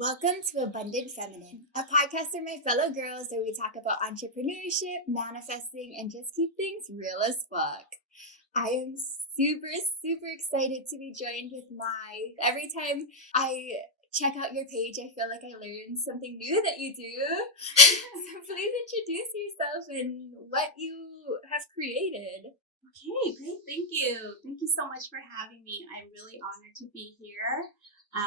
Welcome to Abundant Feminine, a podcast for my fellow girls where we talk about entrepreneurship, manifesting, and just keep things real as fuck. I am super excited to be joined with every time I check out your page, I feel like I learn something new that you do. So please introduce yourself and what you have created. Okay, great. Thank you. Thank you so much for having me. I'm really honored to be here.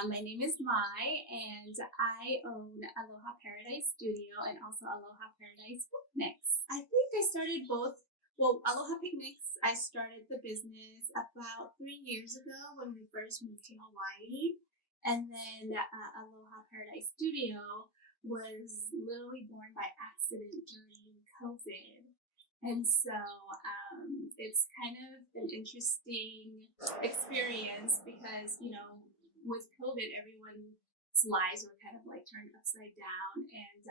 My name is Mai, and I own Aloha Paradise Studio and also Aloha Paradise Picnics. I think I started both. Well, Aloha Picnics, I started the business about 3 years ago when we first moved to Hawaii. And then Aloha Paradise Studio was literally born by accident during COVID. And so it's kind of an interesting experience because, with COVID, everyone's lives were kind of like turned upside down. And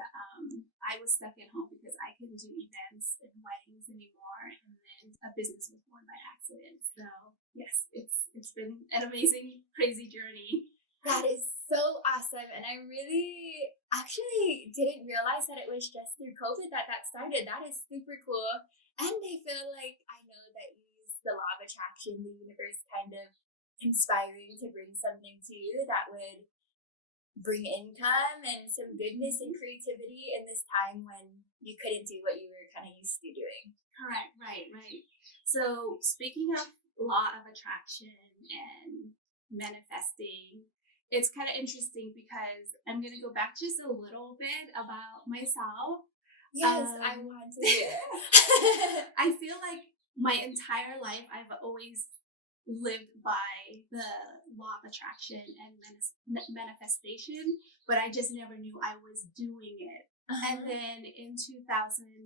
I was stuck at home because I couldn't do events and weddings anymore. And then a business was born by accident. So, yes, it's been an amazing, crazy journey. That is so awesome. And I really actually didn't realize that it was just through COVID that started. That is super cool. And I feel like I know that you use the law of attraction, the universe kind of conspiring to bring something to you that would bring income and some goodness and creativity in this time when you couldn't do what you were kind of used to doing. Correct, right. So speaking of law of attraction and manifesting, it's kind of interesting because I'm going to go back just a little bit about myself. Yes, I want to hear. I feel like my entire life I've always lived by the law of attraction and manifestation, but I just never knew I was doing it. And then in 2007,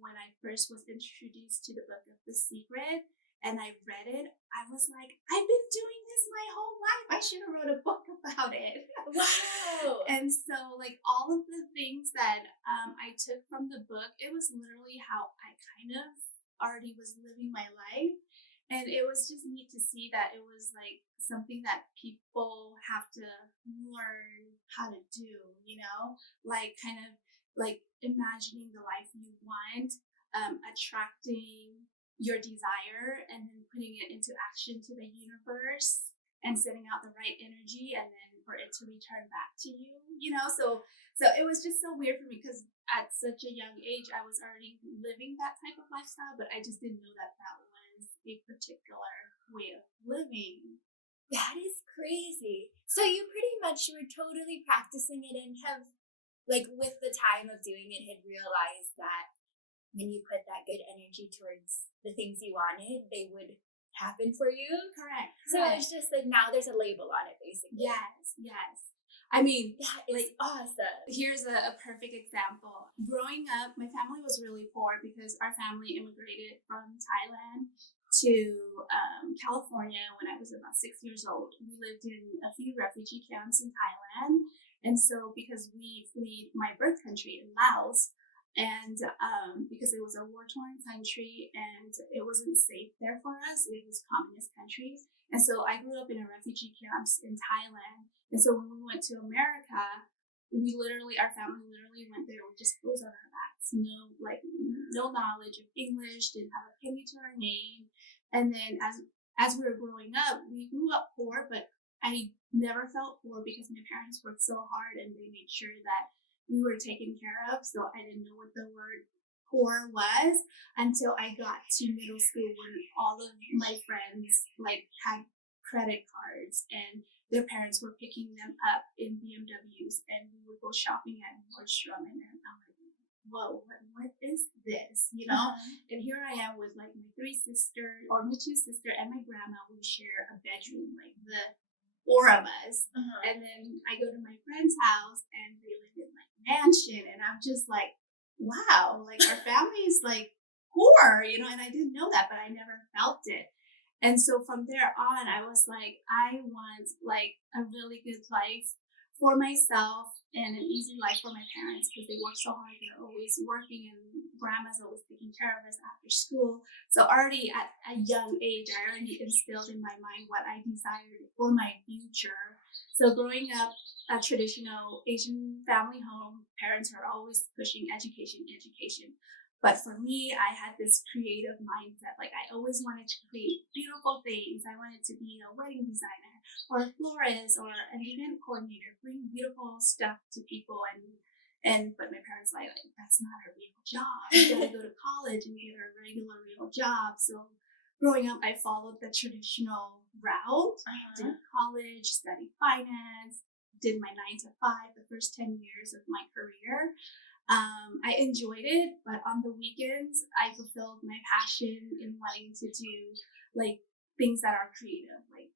when I first was introduced to the book of The Secret, and I read it, I was like, I've been doing this my whole life. I should have wrote a book about it. Wow. And so, like, all of the things that I took from the book, it was literally how I kind of already was living my life. And it was just neat to see that it was like something that people have to learn how to do, like kind of like imagining the life you want, attracting your desire and then putting it into action to the universe and sending out the right energy and then for it to return back to you, so it was just so weird for me because at such a young age I was already living that type of lifestyle, but I just didn't know that was a particular way of living. That is crazy. So you pretty much were totally practicing it and have, like, with the time of doing it, had realized that when you put that good energy towards the things you wanted, they would happen for you. Correct. So it's just like now there's a label on it, basically. Yes. I mean, that is awesome. Here's a perfect example. Growing up, my family was really poor because our family immigrated from Thailand to California when I was about 6 years old. We lived in a few refugee camps in Thailand. And so because we fled my birth country in Laos, and because it was a war-torn country and it wasn't safe there for us, it was a communist country. And so I grew up in a refugee camps in Thailand. And so when we went to America, our family literally went there with just clothes on our backs, no knowledge of English, didn't have a penny to our name. And then as we were growing up, we grew up poor, but I never felt poor because my parents worked so hard and they made sure that we were taken care of. So I didn't know what the word poor was until I got to middle school when all of my friends had credit cards and their parents were picking them up in BMWs and we would go shopping at Nordstrom, and then I'm like, whoa, what is this? And here I am with like my two sisters and my grandma. We share a bedroom, like the four of us. And then I go to my friend's house and they live in like mansion, and I'm just like, wow, like our family is like poor, and I didn't know that, but I never felt it. And so from there on, I was like, I want like a really good life for myself and an easy life for my parents because they work so hard. They're always working, and grandma's always taking care of us after school. So already at a young age, I already instilled in my mind what I desired for my future. So growing up a traditional Asian family home, parents are always pushing education, education. But for me, I had this creative mindset. Like I always wanted to create beautiful things. I wanted to be a wedding designer or a florist or an event coordinator, bring beautiful stuff to people. But my parents like that's not a real job. You gotta go to college and get a regular real job. So growing up, I followed the traditional route. Did college, studied finance, did my 9 to 5 the first 10 years of my career. I enjoyed it, but on the weekends, I fulfilled my passion in wanting to do like things that are creative, like,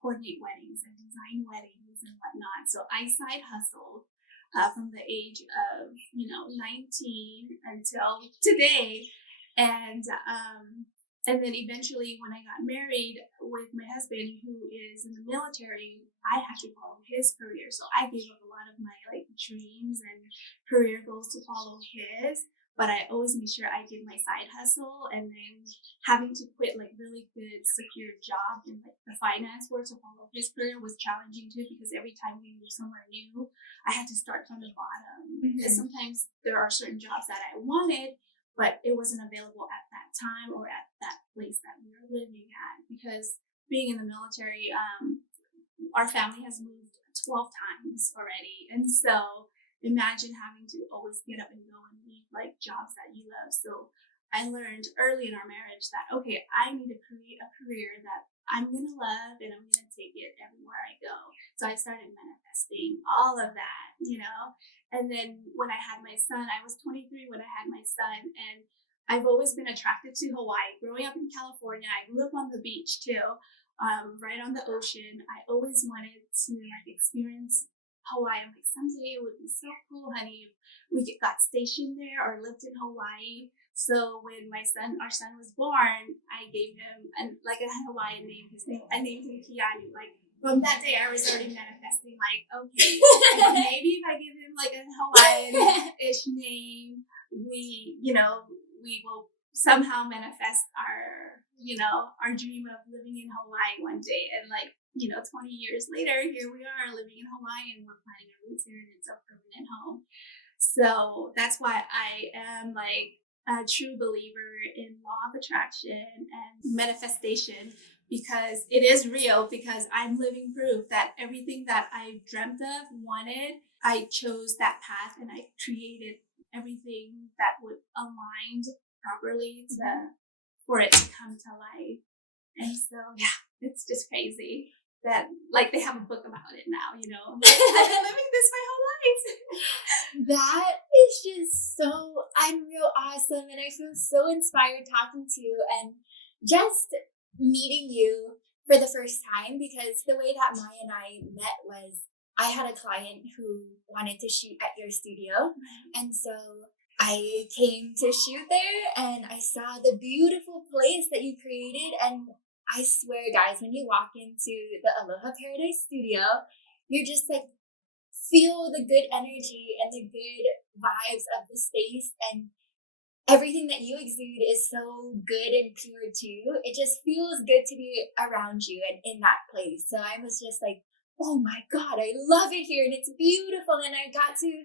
coordinate weddings and design weddings and whatnot. So I side hustled from the age of, 19 until today. And then eventually when I got married with my husband, who is in the military, I had to follow his career. So I gave up a lot of my dreams and career goals to follow his. But I always made sure I did my side hustle, and then having to quit really good secure job in the finance world to follow his career was challenging too, because every time we moved somewhere new, I had to start from the bottom. Because sometimes there are certain jobs that I wanted, but it wasn't available at that time or at that place that we were living at. Because being in the military, our family has moved 12 times already. And so imagine having to always get up and go and leave jobs that you love. So I learned early in our marriage that, okay, I need to create a career that I'm going to love and I'm going to take it everywhere I go. So I started manifesting all of that, And then when I had my son, I was 23 when I had my son, and I've always been attracted to Hawaii. Growing up in California, I grew up on the beach too, right on the ocean. I always wanted to experience Hawaii. I'm like, someday it would be so cool, honey, if we got stationed there or lived in Hawaii. So when our son was born, I gave him a Hawaiian name. I named him Keanu. From that day, I was already manifesting. Okay, maybe if I give him a Hawaiian-ish name, we will somehow manifest our dream of living in Hawaii one day. And 20 years later, here we are living in Hawaii, and we're planning our roots here, and it's our permanent home. So that's why I am a true believer in law of attraction and manifestation, because it is real, because I'm living proof that everything that I dreamt of, wanted, I chose that path, and I created everything that would align properly for it to come to life. And so, yeah, it's just crazy that they have a book about it now, I've been living this my whole life. That is just so unreal awesome, and I feel so inspired talking to you and just meeting you for the first time, because the way that Maya and I met was I had a client who wanted to shoot at your studio, and so I came to shoot there and I saw the beautiful place that you created. And I swear, guys, when you walk into the Aloha Paradise studio, you're just feel the good energy and the good vibes of the space, and everything that you exude is so good and pure too. It just feels good to be around you and in that place. So I was just oh my God, I love it here and it's beautiful. And I got to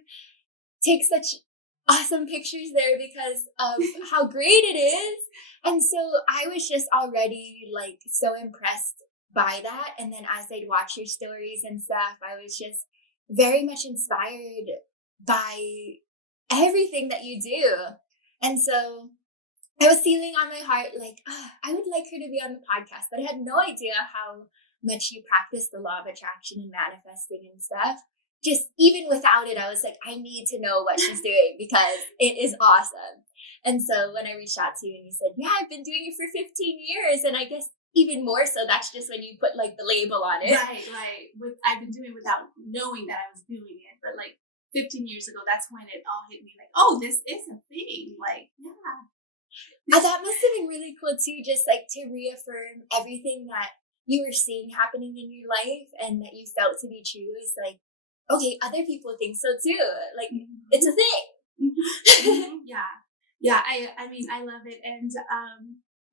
take such awesome pictures there because of how great it is. And so I was just already so impressed by that. And then as I'd watch your stories and stuff, I was just very much inspired by everything that you do. And so I was feeling on my heart I would like her to be on the podcast, but I had no idea how much you practice the law of attraction and manifesting and stuff. Just even without it, I was I need to know what she's doing because it is awesome. And so when I reached out to you and you said, yeah, I've been doing it for 15 years. And I guess even more so, that's just when you put the label on it. Right. I've been doing it without knowing that I was doing it. But 15 years ago, that's when it all hit me oh, this is a thing. Yeah. That must have been really cool too, just to reaffirm everything that you were seeing happening in your life and that you felt to be true is okay, other people think so too. Like, Mhm. it's a thing. Mhm. Yeah. Yeah, I mean I love it. And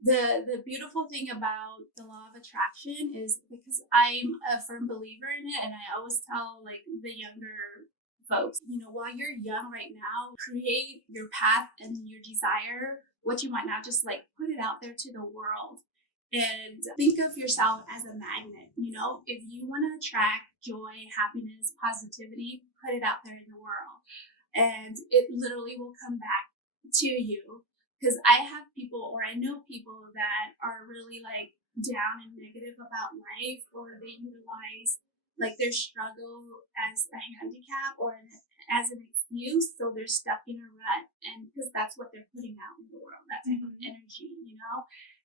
the beautiful thing about the law of attraction is because I'm a firm believer in it, and I always tell like the younger folks, while you're young right now, create your path and your desire, what you want now, just like put it out there to the world. And think of yourself as a magnet. If you want to attract joy, happiness, positivity, put it out there in the world, and it literally will come back to you. Because I have people, or I know people that are really like down and negative about life, or they utilize like their struggle as a handicap or as an excuse, so they're stuck in a rut, and because that's what they're putting out in the world, that type of energy.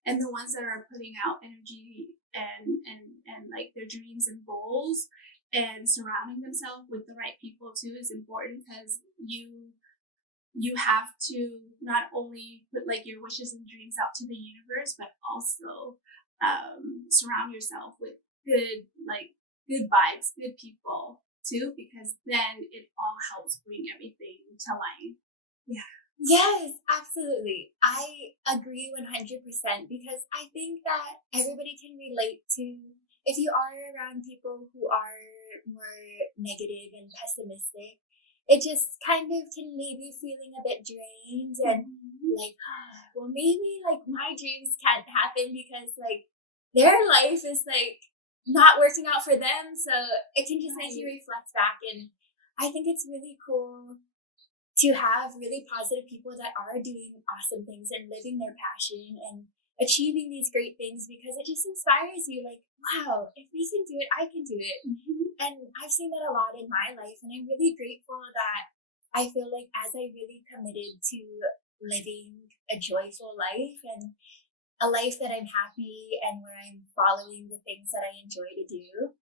And the ones that are putting out energy and like their dreams and goals, and surrounding themselves with the right people too is important, because you have to not only put like your wishes and dreams out to the universe, but also surround yourself with good vibes, good people too, because then it all helps bring everything to life. Yeah. Yes, absolutely. I agree 100% because I think that everybody can relate to if you are around people who are more negative and pessimistic, it just kind of can leave you feeling a bit drained and Mhm. like, well, maybe like my dreams can't happen because like their life is like not working out for them. So it can just make you Right. reflect back. And I think it's really cool to have really positive people that are doing awesome things and living their passion and achieving these great things because it just inspires you like, wow, if we can do it, I can do it. Mhm. And I've seen that a lot in my life, and I'm really grateful that I feel like as I really committed to living a joyful life and a life that I'm happy and where I'm following the things that I enjoy to do,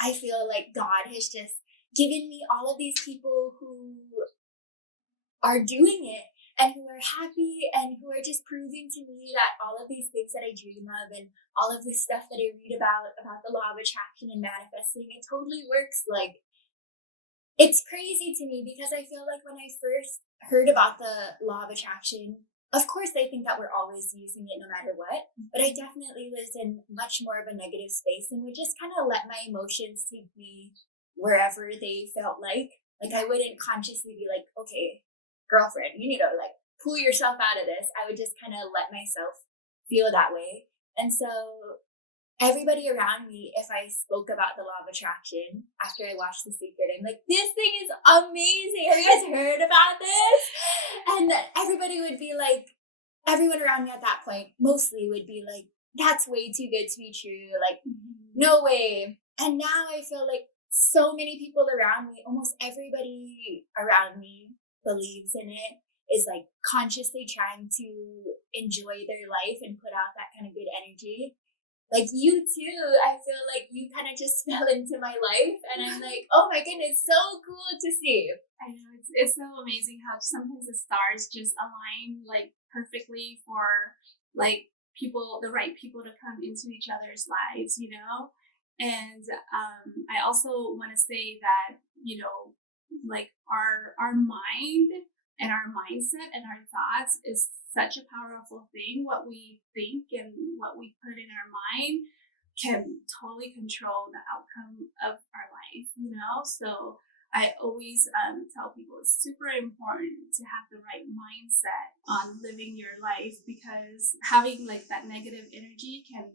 I feel like God has just given me all of these people who are doing it and who are happy and who are just proving to me that all of these things that I dream of and all of this stuff that I read about the law of attraction and manifesting, it totally works. Like, it's crazy to me because I feel like when I first heard about the law of attraction, of course, I think that we're always using it no matter what, but I definitely was in much more of a negative space and would just kind of let my emotions take me wherever they felt like. Like, I wouldn't consciously be like, okay, girlfriend, you need to like pull yourself out of this. I would just kind of let myself feel that way. And so everybody around me, if I spoke about the law of attraction after I watched The Secret, I'm like, this thing is amazing. Have you guys heard about this? And everybody would be like, everyone around me at that point mostly would be like, that's way too good to be true. Like, Mhm. no way. And now I feel like so many people around me, almost everybody around me believes in it, is like consciously trying to enjoy their life and put out that kind of good energy. Like you too, I feel like you kind of just fell into my life, and I'm like, oh my goodness, so cool to see. I know it's so amazing how sometimes the stars just align like perfectly for like people, the right people to come into each other's lives. And I also want to say that like our mind and our mindset and our thoughts is such a powerful thing. What we think and what we put in our mind can totally control the outcome of our life. So I always tell people it's super important to have the right mindset on living your life, because having like that negative energy can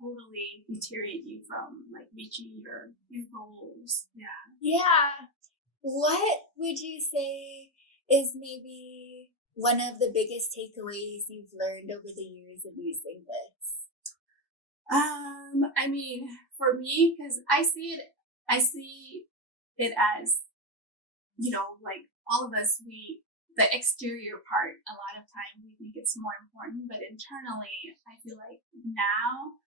totally deteriorate you from like reaching your goals. Yeah. Yeah. What would you say is maybe one of the biggest takeaways you've learned over the years of using this? I mean, for me, because I see it as like all of us, the exterior part, a lot of time we think it's more important, but internally, I feel like now,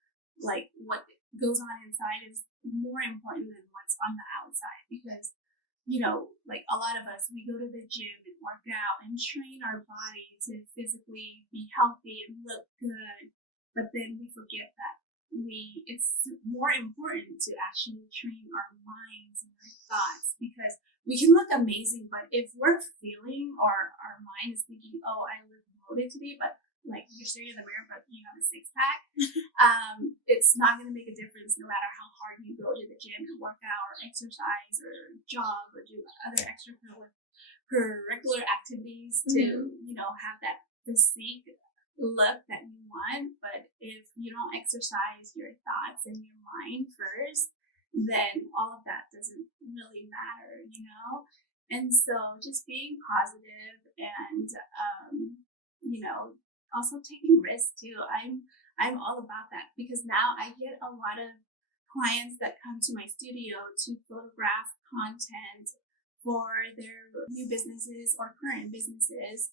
like what goes on inside is more important than what's on the outside, because like a lot of us, we go to the gym and work out and train our body to physically be healthy and look good, but then we forget that it's more important to actually train our minds and our thoughts, because we can look amazing, but if we're feeling, or our mind is thinking, oh, I look bloated today, but like you're staring in the mirror, but you have a six pack, it's not going to make a difference no matter how hard you go to the gym and work out or exercise or jog or do other extracurricular activities to, have that physique look that you want. But if you don't exercise your thoughts and your mind first, then all of that doesn't really matter. And so just being positive and, also taking risks too. I'm all about that, because now I get a lot of clients that come to my studio to photograph content for their new businesses or current businesses.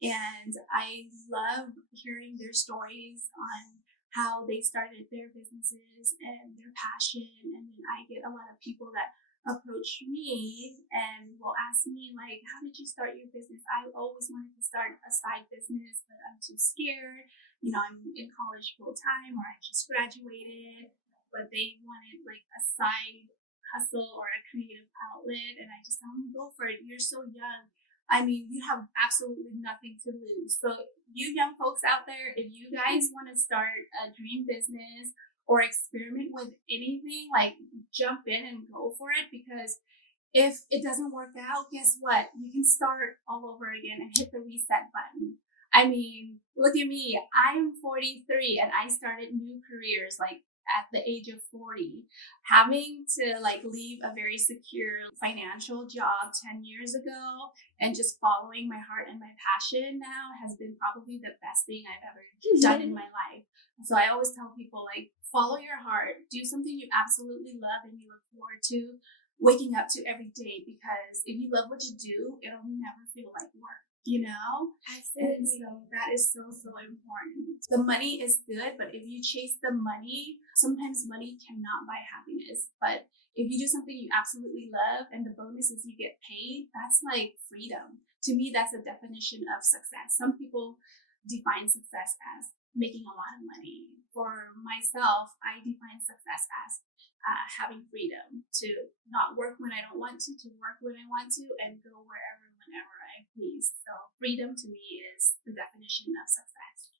And I love hearing their stories on how they started their businesses and their passion. And then I get a lot of people that approach me and will ask me, like, how did you start your business? I always wanted to start a side business, but I'm too scared. I'm in college full time, or I just graduated, but they wanted like a side hustle or a creative outlet. And I just tell them, go for it. You're so young. I mean, you have absolutely nothing to lose. So you young folks out there, if you guys want to start a dream business or experiment with anything, like, jump in and go for it. Because if it doesn't work out, guess what? You can start all over again and hit the reset button. I mean, look at me. I'm 43 and I started new careers like at the age of 40. Having to like leave a very secure financial job 10 years ago and just following my heart and my passion now has been probably the best thing I've ever done in my life. So I always tell people, like, follow your heart, do something you absolutely love and you look forward to waking up to every day, because if you love what you do, it'll never feel like work. Absolutely. And so that is so, so important. The money is good, but if you chase the money, sometimes money cannot buy happiness. But if you do something you absolutely love and the bonus is you get paid, that's like freedom. To me, that's a definition of success. Some people define success as making a lot of money. For myself, I define success as having freedom to not work when I don't want to work when I want to, and go wherever, whenever I please. So freedom to me is the definition of success.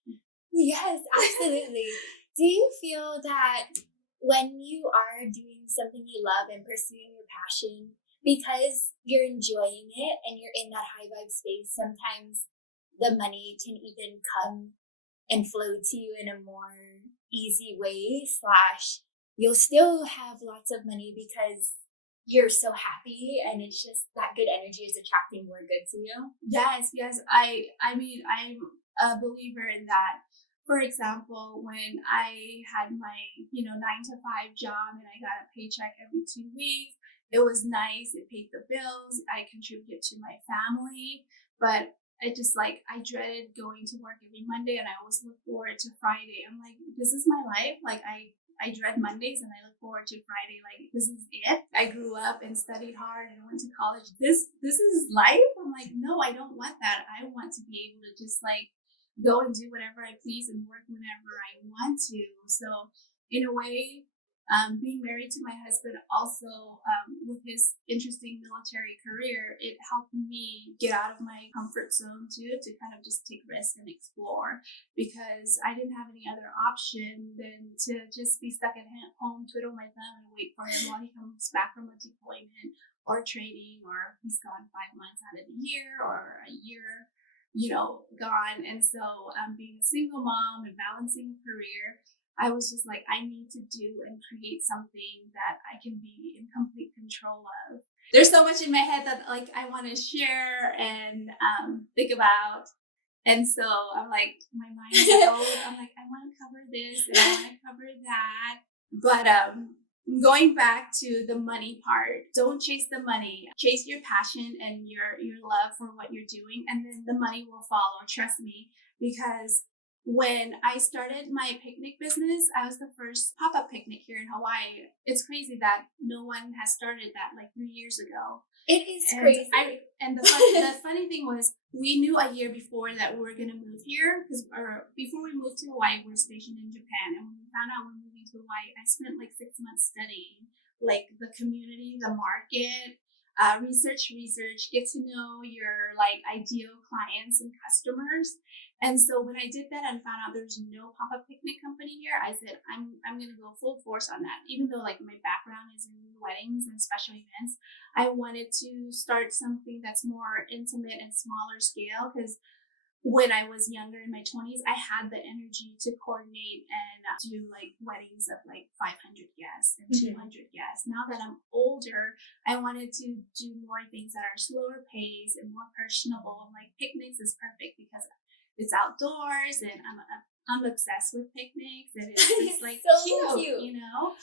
Yes, absolutely. Do you feel that when you are doing something you love and pursuing your passion, because you're enjoying it and you're in that high vibe space, sometimes the money can even come and flow to you in a more easy way, / you'll still have lots of money because you're so happy and it's just that good energy is attracting more good to you? Yes. I mean, I'm a believer in that. For example, when I had my, 9 to 5 job and I got a paycheck every 2 weeks, it was nice. It paid the bills. I contributed to my family, but I dreaded going to work every Monday, and I always look forward to Friday. I'm like, this is my life. Like, I dread Mondays and I look forward to Friday. Like, this is it. I grew up and studied hard and went to college. This is life. I'm like, no, I don't want that. I want to be able to just like go and do whatever I please and work whenever I want to. So in a way, being married to my husband also, with his interesting military career, it helped me get out of my comfort zone too, to kind of just take risks and explore, because I didn't have any other option than to just be stuck at home, twiddle my thumb and wait for him while he comes back from a deployment or training, or he's gone 5 months out of the year or a year, gone. And so being a single mom and balancing a career, I was just like, I need to do and create something that I can be in complete control of. There's so much in my head that like I want to share and think about. And so I'm like, my mind is going, I'm like, I want to cover this and I want to cover that. But going back to the money part, don't chase the money. Chase your passion and your love for what you're doing, and then the money will follow. Trust me, because when I started my picnic business, I was the first pop-up picnic here in Hawaii. It's crazy that no one has started that like 3 years ago. It is And crazy. the funny thing was, we knew a year before that we were gonna move here because before we moved to Hawaii, we were stationed in Japan, and when we found out we were moving to Hawaii, I spent like 6 months studying like the community, the market, research, get to know your like ideal clients and customers. And so when I did that and found out there's no pop-up picnic company here, I said I'm gonna go full force on that. Even though like my background is in weddings and special events, I wanted to start something that's more intimate and smaller scale, because when I was younger in my 20s, I had the energy to coordinate and do like weddings of like 500 guests and 200 guests. Now that I'm older, I wanted to do more things that are slower pace and more personable. Like picnics is perfect because it's outdoors, and I'm obsessed with picnics, and it's like so cute, you know?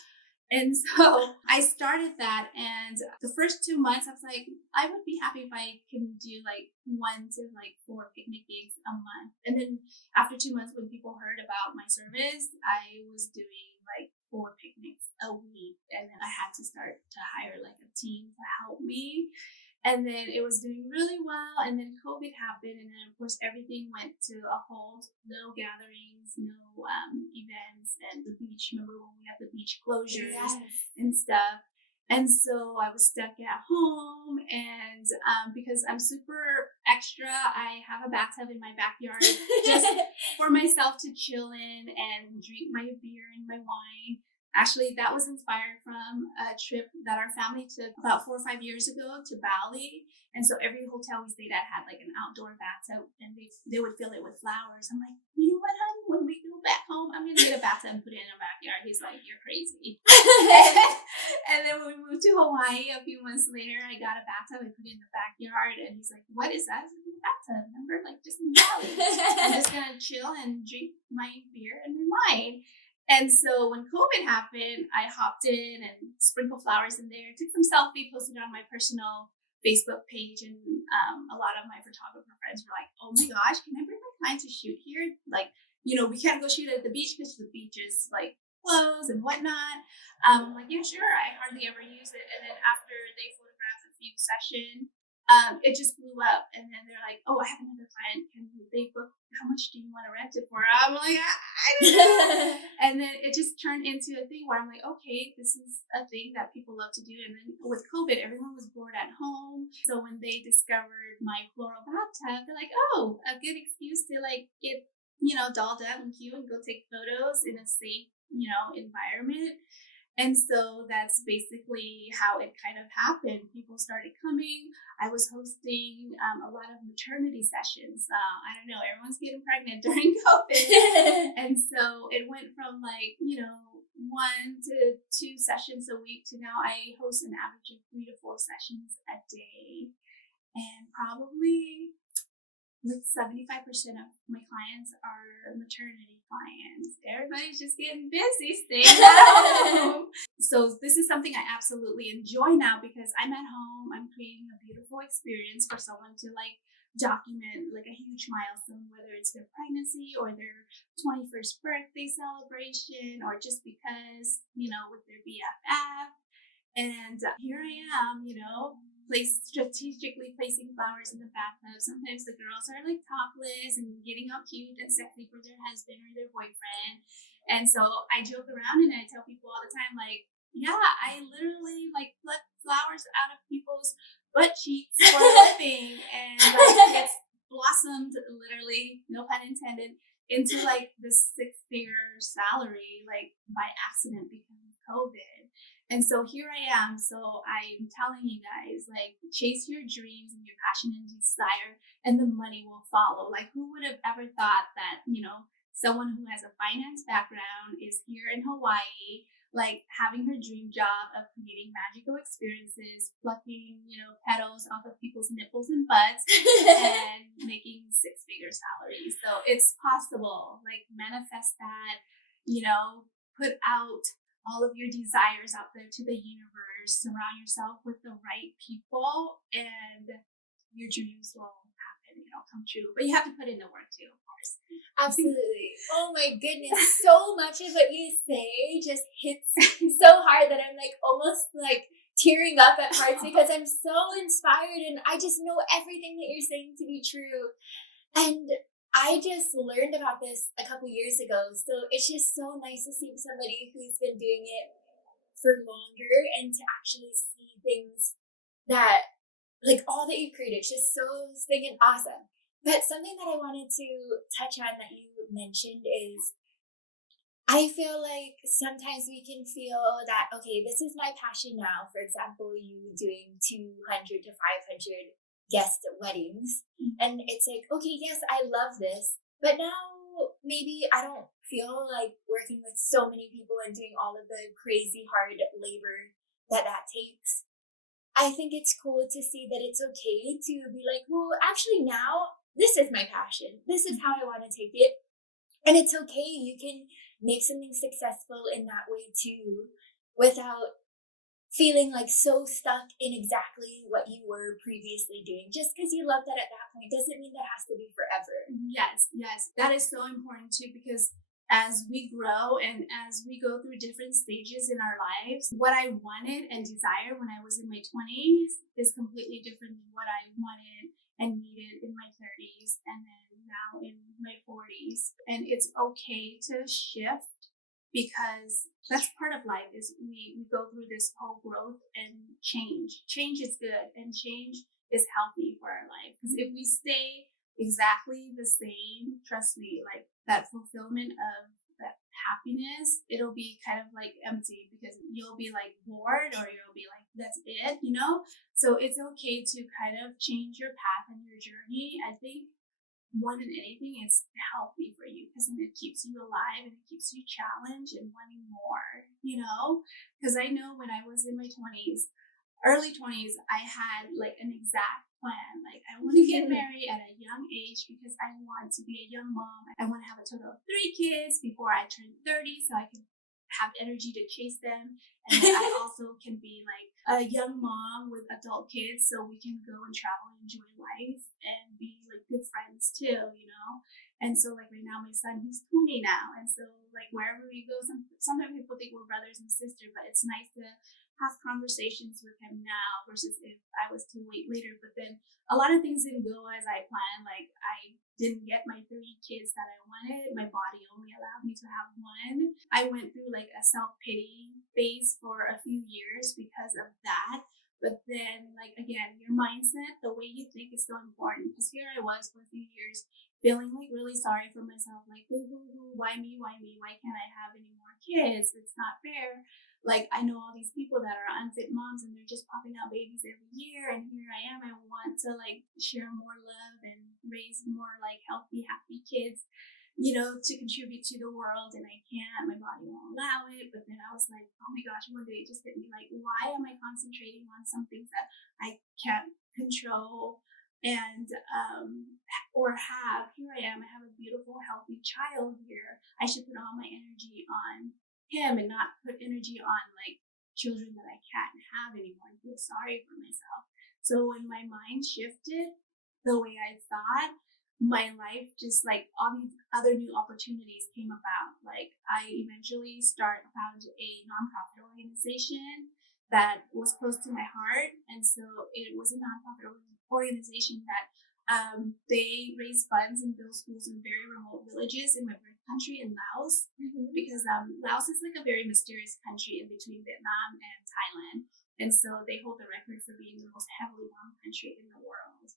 And so I started that, and the first 2 months I was like, I would be happy if I can do like 1 to like 4 picnic gigs a month. And then after 2 months, when people heard about my service, I was doing like 4 picnics a week. And then I had to start to hire like a team to help me. And then it was doing really well. And then COVID happened. And then, of course, everything went to a hold. No gatherings, no events. And the beach, remember when we had the beach closures and stuff. And so I was stuck at home. And because I'm super extra, I have a bathtub in my backyard just for myself to chill in and drink my beer and my wine. Actually, that was inspired from a trip that our family took about 4 or 5 years ago to Bali. And so every hotel we stayed at had like an outdoor bathtub, and they would fill it with flowers. I'm like, you know what, hon? When we go back home, I'm going to get a bathtub and put it in our backyard. He's like, you're crazy. And then when we moved to Hawaii a few months later, I got a bathtub and put it in the backyard. And he's like, what is that? I said, a bathtub. Remember, like just in Bali. I'm just going to chill and drink my beer and my wine. And so when COVID happened, I hopped in and sprinkled flowers in there, took some selfie, posted it on my personal Facebook page. And a lot of my photographer friends were like, oh my gosh, can I bring my client to shoot here? Like, you know, we can't go shoot at the beach because the beach is like closed and whatnot. I'm like, yeah, sure. I hardly ever use it. And then after they photographed a few sessions, it just blew up. And then they're like, oh, I have another client. Can they book? How much do you want to rent it for? I'm like, I don't know. And then it just turned into a thing where I'm like, okay, this is a thing that people love to do. And then with COVID, everyone was bored at home. So when they discovered my floral bathtub, they're like, oh, a good excuse to like get, you know, dolled up and cute and go take photos in a safe, you know, environment. And so that's basically how it kind of happened. People started coming. I was hosting a lot of maternity sessions. I don't know, everyone's getting pregnant during COVID. And so it went from like, you know, 1 to 2 sessions a week to now I host an average of 3 to 4 sessions a day. And probably like 75% of my clients are maternity clients. Everybody's just getting busy staying at home. So this is something I absolutely enjoy now because I'm at home. I'm creating a beautiful experience for someone to like document like a huge milestone, whether it's their pregnancy or their 21st birthday celebration, or just because, you know, with their BFF. And here I am, you know, strategically placing flowers in the bathtub. Sometimes the girls are like topless and getting all cute and sexy for their husband or their boyfriend. And so I joke around and I tell people all the time, like, yeah, I literally like pluck flowers out of people's butt cheeks for a living. And like it's blossomed, literally, no pun intended, into like this 6-figure salary, like by accident because of COVID. And so here I am. So I'm telling you guys, like, chase your dreams and your passion and desire, and the money will follow. Like, who would have ever thought that, you know, someone who has a finance background is here in Hawaii, like having her dream job of creating magical experiences, plucking, you know, petals off of people's nipples and butts, and making 6-figure salaries. So it's possible. Like, manifest that, you know, put out all of your desires out there to the universe, surround yourself with the right people, and your dreams will happen, you know, come true. But you have to put in the work too, of course. Absolutely. Oh my goodness. So much of what you say just hits so hard that I'm like almost like tearing up at parts because I'm so inspired and I just know everything that you're saying to be true. And I just learned about this a couple years ago. So it's just so nice to see somebody who's been doing it for longer and to actually see things that, like, all that you've created, is just so stinking awesome. But something that I wanted to touch on that you mentioned is I feel like sometimes we can feel that, okay, this is my passion now. For example, you doing 200 to 500 guest weddings. And it's like, okay, yes, I love this. But now maybe I don't feel like working with so many people and doing all of the crazy hard labor that takes. I think it's cool to see that it's okay to be like, well, actually, now this is my passion. This is how I want to take it. And it's okay. You can make something successful in that way too, without feeling like so stuck in exactly what you were previously doing. Just because you love that at that point doesn't mean that has to be forever. Yes, yes. That is so important too, because as we grow and as we go through different stages in our lives, what I wanted and desired when I was in my 20s is completely different than what I wanted and needed in my 30s and then now in my 40s. And it's okay to shift because that's part of life is we go through this whole growth and change. Change is good and change is healthy for our life. Because if we stay exactly the same, trust me, like that fulfillment of that happiness, it'll be kind of like empty because you'll be like bored or you'll be like, that's it, you know? So it's okay to kind of change your path and your journey. I think more than anything, it's healthy for you because then it keeps you alive and it keeps you challenged and wanting more, you know? Because I know when I was in my 20s, early 20s, I had like an exact plan. Like, I want to get married at a young age because I want to be a young mom. I want to have a total of 3 kids before I turn 30 so I can have energy to chase them. And then I also can be like a young mom with adult kids so we can go and travel and enjoy life and be like good friends too, you know? And so like right now my son, he's 20 now. And so like wherever we go, sometimes people think we're brothers and sisters, but it's nice to have conversations with him now versus if I was to wait later. But then a lot of things didn't go as I planned. Like I didn't get my 3 kids that I wanted. My body only allowed me to have 1. I went through like a self-pity phase for a few years because of that. But then like again, your mindset, the way you think is so important. Because here I was for a few years feeling like really sorry for myself, like why me? Why can't I have any more kids? It's not fair. Like I know all these people that are unfit moms and they're just popping out babies every year, and here I am. I want to like share more love and raise more like healthy, happy kids, you know, to contribute to the world, and I can't. My body won't allow it. But then I was like, oh my gosh, one day it just hit me like, why am I concentrating on some things that I can't control? And or have here I am. I have a beautiful, healthy child here. I should put all my energy on him and not put energy on like children that I can't have anymore and feel sorry for myself. So when my mind shifted the way I thought, my life just like all these other new opportunities came about. Like I eventually found a nonprofit organization that was close to my heart, and so it was a nonprofit organization that they raise funds and build schools in very remote villages in my birth country in Laos, because Laos is like a very mysterious country in between Vietnam and Thailand. And so they hold the record for being the most heavily bombed country in the world.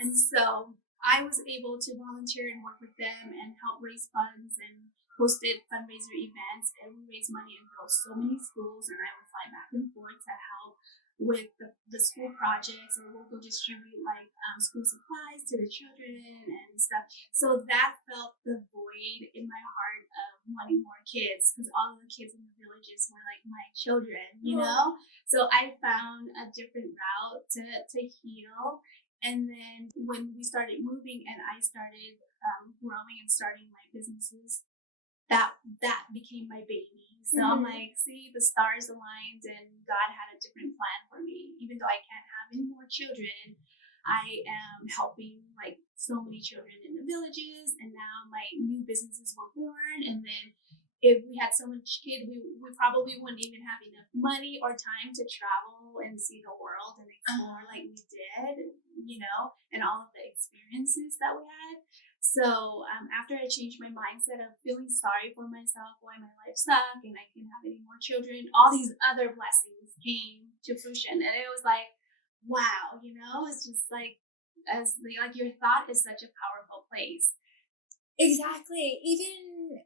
And so I was able to volunteer and work with them and help raise funds and hosted fundraiser events, and we raised money and built so many schools, and I would fly back and forth to help with the school projects, or we'll go distribute like school supplies to the children and stuff. So that felt the void in my heart of wanting more kids, because all of the kids in the villages were like my children, you know? So I found a different route to heal. And then when we started moving and I started growing and starting my businesses, that became my baby. So I'm like, see, the stars aligned and God had a different plan for me. Even though I can't have any more children, I am helping like so many children in the villages, and now my new businesses were born. And then if we had so much kid, we probably wouldn't even have enough money or time to travel and see the world and explore like we did, and all of the experiences that we had. So after I changed my mindset of feeling sorry for myself, why my life sucked, and I can't have any more children, all these other blessings came to fruition, and it was like, wow, it's just like like your thought is such a powerful place. Exactly. Even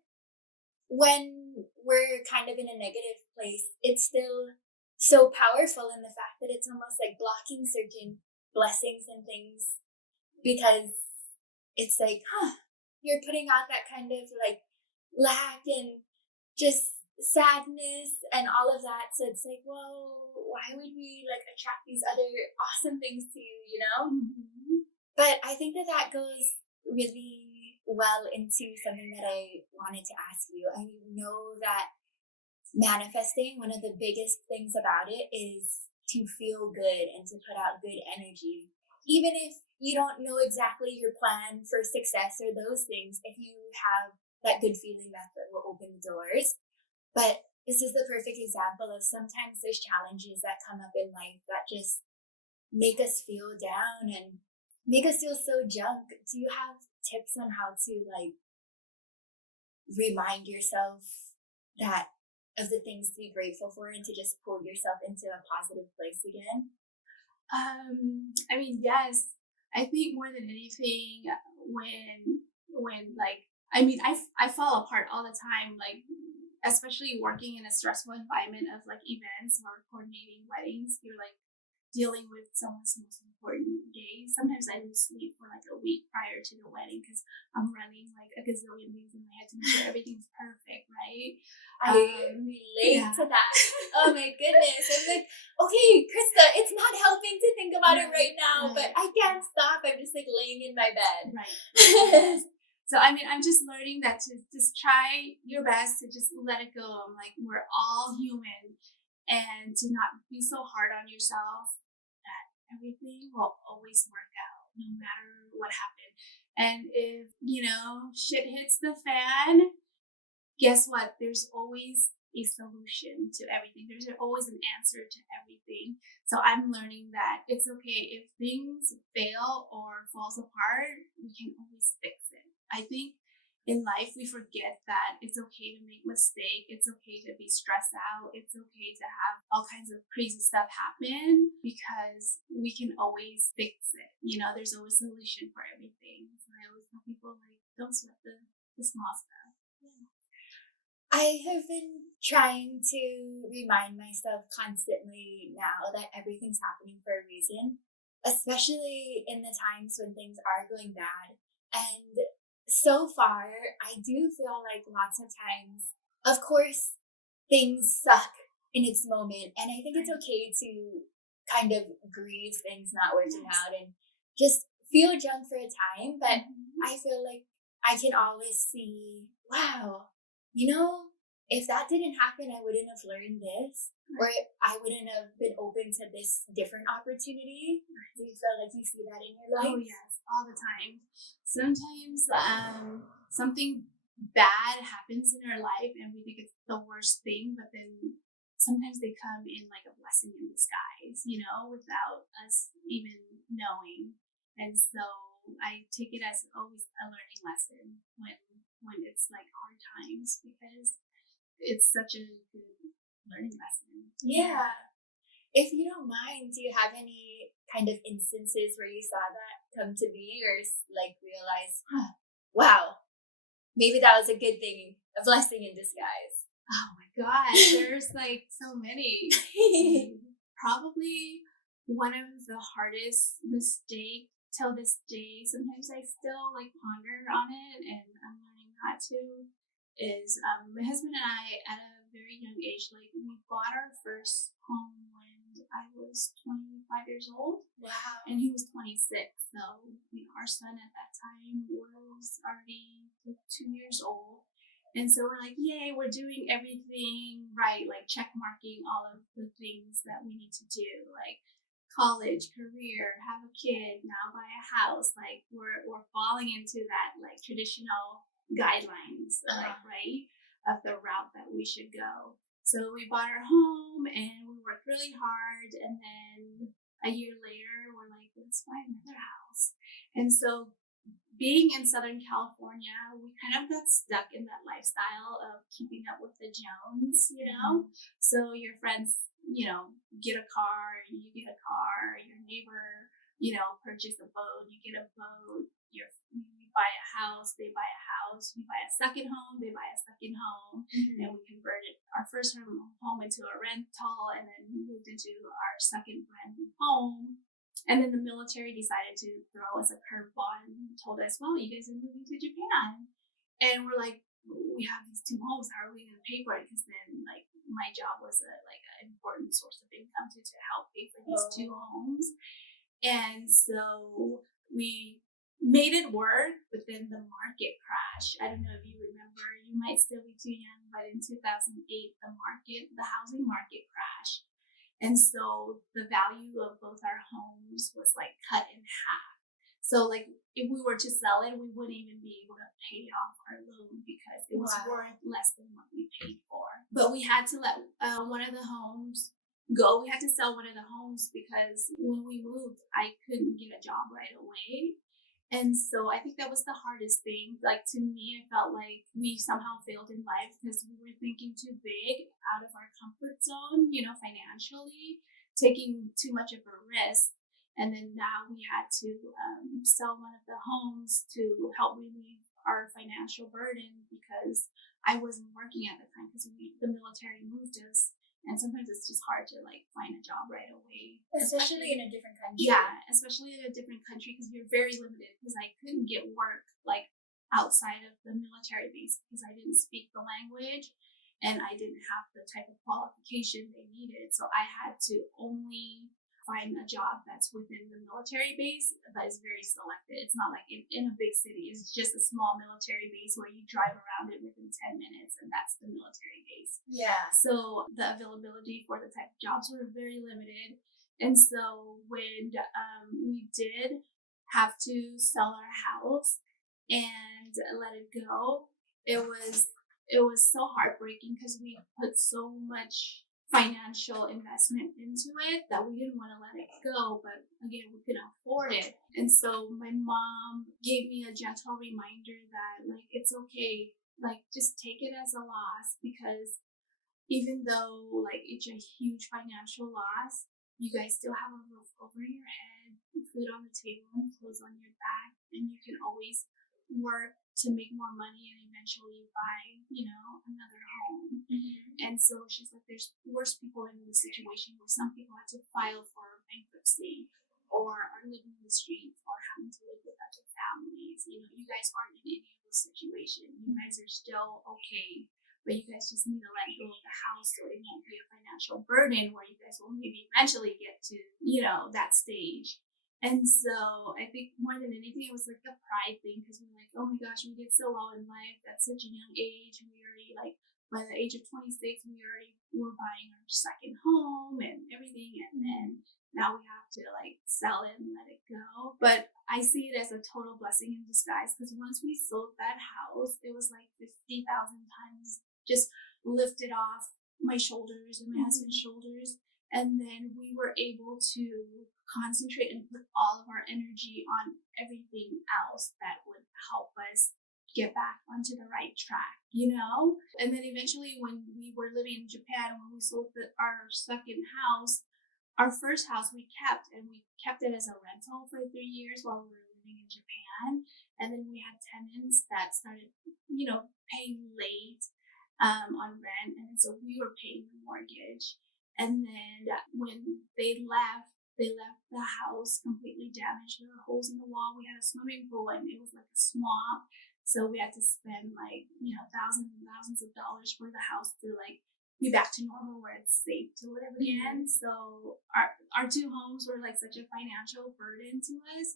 when we're kind of in a negative place, it's still so powerful in the fact that it's almost like blocking certain blessings and things because it's like, you're putting out that kind of like lack and just sadness and all of that. So it's like, well, why would we like attract these other awesome things to you? Mm-hmm. But I think that goes really well into something that I wanted to ask you. I know that manifesting, one of the biggest things about it is to feel good and to put out good energy. Even if you don't know exactly your plan for success or those things, if you have that good feeling, that's what will open the doors. But this is the perfect example of sometimes there's challenges that come up in life that just make us feel down and make us feel so junk. Do you have tips on how to like remind yourself that of the things to be grateful for and to just pull yourself into a positive place again? I mean, yes. I think more than anything, when like, I mean, I fall apart all the time, like, especially working in a stressful environment of like events or coordinating weddings. You're like dealing with someone's most important day. Sometimes I lose sleep for like a week prior to the wedding because I'm running like a gazillion things in my head to make sure everything's perfect, right? I relate to that. Oh my goodness. I'm like, okay, Krista, it's not helping to think about it right now, but I can't stop. I'm just like laying in my bed. Right. Yes. So, I mean, I'm just learning that to just try your best to just let it go. I'm like, we're all human, and to not be so hard on yourself that everything will always work out no matter what happened. And if, shit hits the fan, guess what? There's always a solution to everything. There's always an answer to everything. So I'm learning that it's okay if things fail or falls apart, we can always fix it. I think in life we forget that it's okay to make mistakes. It's okay to be stressed out. It's okay to have all kinds of crazy stuff happen because we can always fix it. There's always a solution for everything. So I always tell people like, don't sweat the small stuff. Yeah. I have been trying to remind myself constantly now that everything's happening for a reason, especially in the times when things are going bad. And so far, I do feel like lots of times, of course, things suck in its moment. And I think it's okay to kind of grieve things not working out and just feel junk for a time. But I feel like I can always see, wow, if that didn't happen, I wouldn't have learned this, or I wouldn't have been open to this different opportunity. Do you feel like you see that in your life? Oh, yes, all the time. Sometimes something bad happens in our life and we think it's the worst thing, but then sometimes they come in like a blessing in disguise, without us even knowing. And so I take it as always a learning lesson when it's like hard times, because it's such a good learning lesson. Yeah. If you don't mind, do you have any kind of instances where you saw that come to be or like realize, wow, maybe that was a good thing, a blessing in disguise? Oh my God, there's like so many. Probably one of the hardest mistakes till this day, sometimes I still like ponder on it and I'm learning how to, is my husband and I at a very young age, like we bought our first home when I was 25 years old. Wow. And he was 26. So our son at that time was already like 2 years old. And so we're like, yay, we're doing everything right, like check marking all of the things that we need to do, like college, career, have a kid, now buy a house. Like we're falling into that like traditional guidelines, like right, of the route that we should go. So we bought our home and we worked really hard, and then a year later we're like, let's buy another house. And so being in Southern California, we kind of got stuck in that lifestyle of keeping up with the Jones, you know? So your friends, you know, get a car, you get a car, your neighbor, you know, purchase a boat, you get a boat, you buy a house, they buy a house, you buy a second home, they buy a second home, and we converted our first home into a rental, and then we moved into our second brand new home. And then the military decided to throw us a curveball and told us, well, you guys are moving to Japan. And we're like, we have these two homes. How are we going to pay for it? Because then, like, my job was an important source of income to help pay for these two homes. And so we made it work, but then the market crashed. I don't know if you remember, you might still be too young, but in 2008, the housing market crashed. And so the value of both our homes was like cut in half. So like if we were to sell it, we wouldn't even be able to pay off our loan because it was worth less than what we paid for. But we had to let one of the homes go. We had to sell one of the homes because when we moved, I couldn't get a job right away. And so I think that was the hardest thing. Like to me, I felt like we somehow failed in life because we were thinking too big out of our comfort zone, you know, financially, taking too much of a risk. And then now we had to sell one of the homes to help relieve our financial burden because I wasn't working at the time because the military moved us. And sometimes it's just hard to like find a job right away. Especially in a different country. Yeah, especially in a different country because you're very limited because I couldn't get work like outside of the military base because I didn't speak the language and I didn't have the type of qualification they needed. So I had to only find a job that's within the military base that is very selected. It's not like in a big city. It's just a small military base where you drive around it within 10 minutes and that's the military base. Yeah. So the availability for the type of jobs were very limited. And so when we did have to sell our house and let it go, it was so heartbreaking because we put so much financial investment into it that we didn't want to let it go, but again we couldn't afford it. And so my mom gave me a gentle reminder that like it's okay, like just take it as a loss because even though like it's a huge financial loss, you guys still have a roof over your head, food on the table, and clothes on your back, and you can always work to make more money and eventually buy, you know, another home. And so she's like, there's worse people in this situation where some people had to file for bankruptcy or are living in the streets or having to live with other families. You know, you guys aren't in any of those situations. You guys are still okay, but you guys just need to let go of the house so it won't be a financial burden where you guys will maybe eventually get to, you know, that stage. And so I think more than anything, it was like a pride thing because we're like, oh my gosh, we did so well in life at such a young age. We already like, by the age of 26, we already were buying our second home and everything. And then now we have to like sell it and let it go. But I see it as a total blessing in disguise because once we sold that house, it was like 50,000 times just lifted off my shoulders and my husband's shoulders. And then we were able to concentrate and put all of our energy on everything else that would help us get back onto the right track, you know? And then eventually when we were living in Japan, when we sold our second house, our first house we kept, and we kept it as a rental for 3 years while we were living in Japan. And then we had tenants that started, you know, paying late on rent. And so we were paying the mortgage. And then when they left the house completely damaged. There were holes in the wall. We had a swimming pool and it was like a swamp. So we had to spend like, you know, thousands and thousands of dollars for the house to like be back to normal where it's safe to live again. So our two homes were like such a financial burden to us.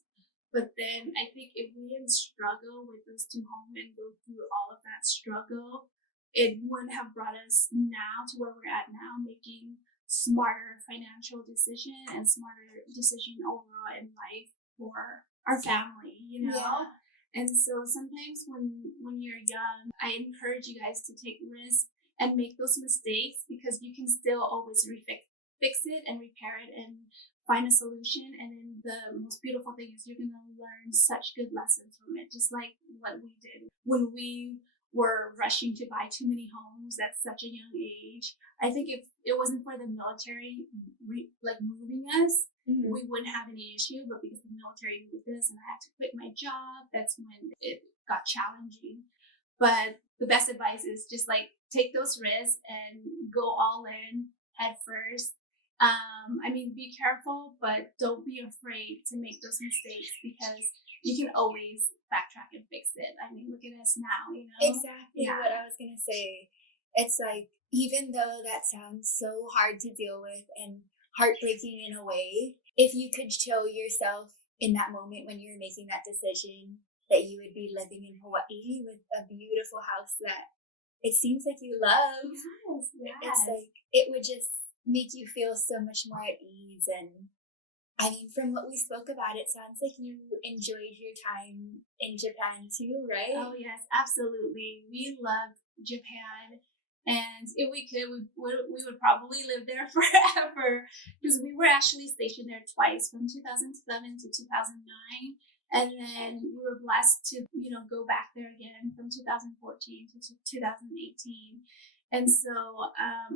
But then I think if we didn't struggle with those two homes and go through all of that struggle, it wouldn't have brought us now to where we're at now, making smarter financial decision and smarter decision overall in life for our family, you know? Yeah. And so sometimes when you're young, I encourage you guys to take risks and make those mistakes because you can still always fix it and repair it and find a solution. And then the most beautiful thing is you're gonna learn such good lessons from it, just like what we did when we were rushing to buy too many homes at such a young age. I think if it wasn't for the military moving us, we wouldn't have any issue. But because the military moved us and I had to quit my job, that's when it got challenging. But the best advice is just like take those risks and go all in head first. I mean, be careful, but don't be afraid to make those mistakes because you can always backtrack and fix it. I mean, look at us now, you know? Exactly Yeah. what I was gonna say. It's like, even though that sounds so hard to deal with and heartbreaking in a way, if you could show yourself in that moment when you're making that decision that you would be living in Hawaii with a beautiful house that it seems like you love, it's like, it would just make you feel so much more at ease. And I mean, from what we spoke about, it sounds like you enjoyed your time in Japan too, right? Oh, yes, absolutely. We loved Japan. And if we could, we would probably live there forever because we were actually stationed there twice from 2007 to 2009. And then we were blessed to, go back there again from 2014 to 2018. And so,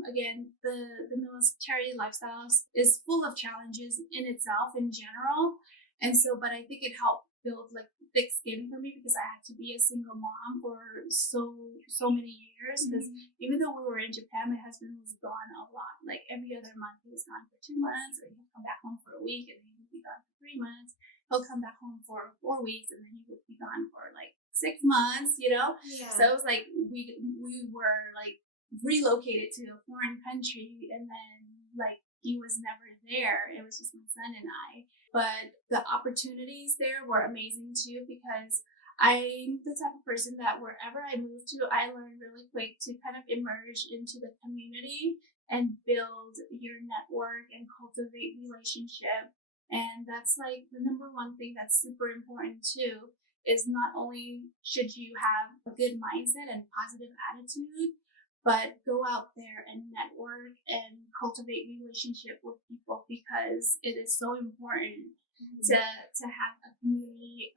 again, the military lifestyle is full of challenges in itself in general. And so, but I think it helped build like thick skin for me because I had to be a single mom for so many years. Because even though we were in Japan, my husband was gone a lot. Like every other month, he was gone for 2 months, or he'd come back home for a week, and then he'd be gone for 3 months. He'll come back home for 4 weeks, and then he would be gone for like 6 months. Yeah. So it was like we were like relocated to a foreign country, and then like he was never there. It was just my son and I. But the opportunities there were amazing too because I'm the type of person that wherever I move to, I learn really quick to kind of emerge into the community and build your network and cultivate relationship. And that's like the number one thing that's super important too, is not only should you have a good mindset and positive attitude, but go out there and network and cultivate relationship with people because it is so important to have a community,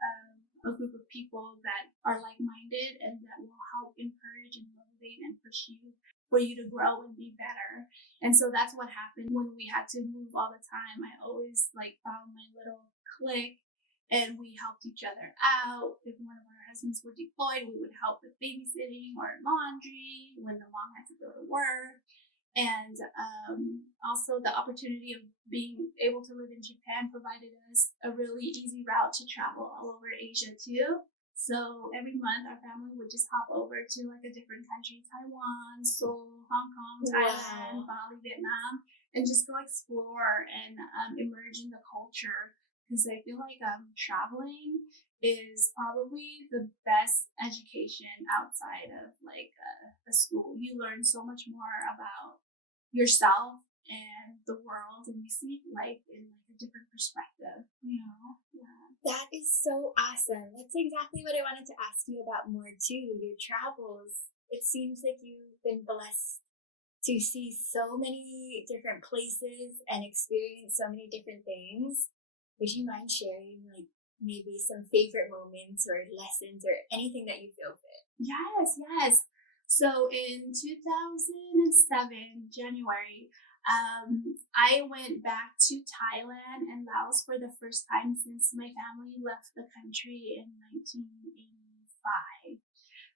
a group of people that are like-minded and that will help encourage and motivate and push you for you to grow and be better. And so that's what happened when we had to move all the time. I always like found my little clique and we helped each other out. If one of our husbands were deployed, we would help with babysitting or laundry when the mom had to go to work. And also the opportunity of being able to live in Japan provided us a really easy route to travel all over Asia too. So every month our family would just hop over to like a different country, Taiwan, Seoul, Hong Kong, Thailand, Bali, Vietnam, and just go explore and emerge in the culture. Because I feel like traveling is probably the best education outside of like a school. You learn so much more about yourself and the world, and you see life in like a different perspective. Yeah. That is so awesome. That's exactly what I wanted to ask you about more too. Your travels. It seems like you've been blessed to see so many different places and experience so many different things. Would you mind sharing like maybe some favorite moments or lessons or anything that you feel fit? Yes. So in 2007, January, I went back to Thailand and Laos for the first time since my family left the country in 1985.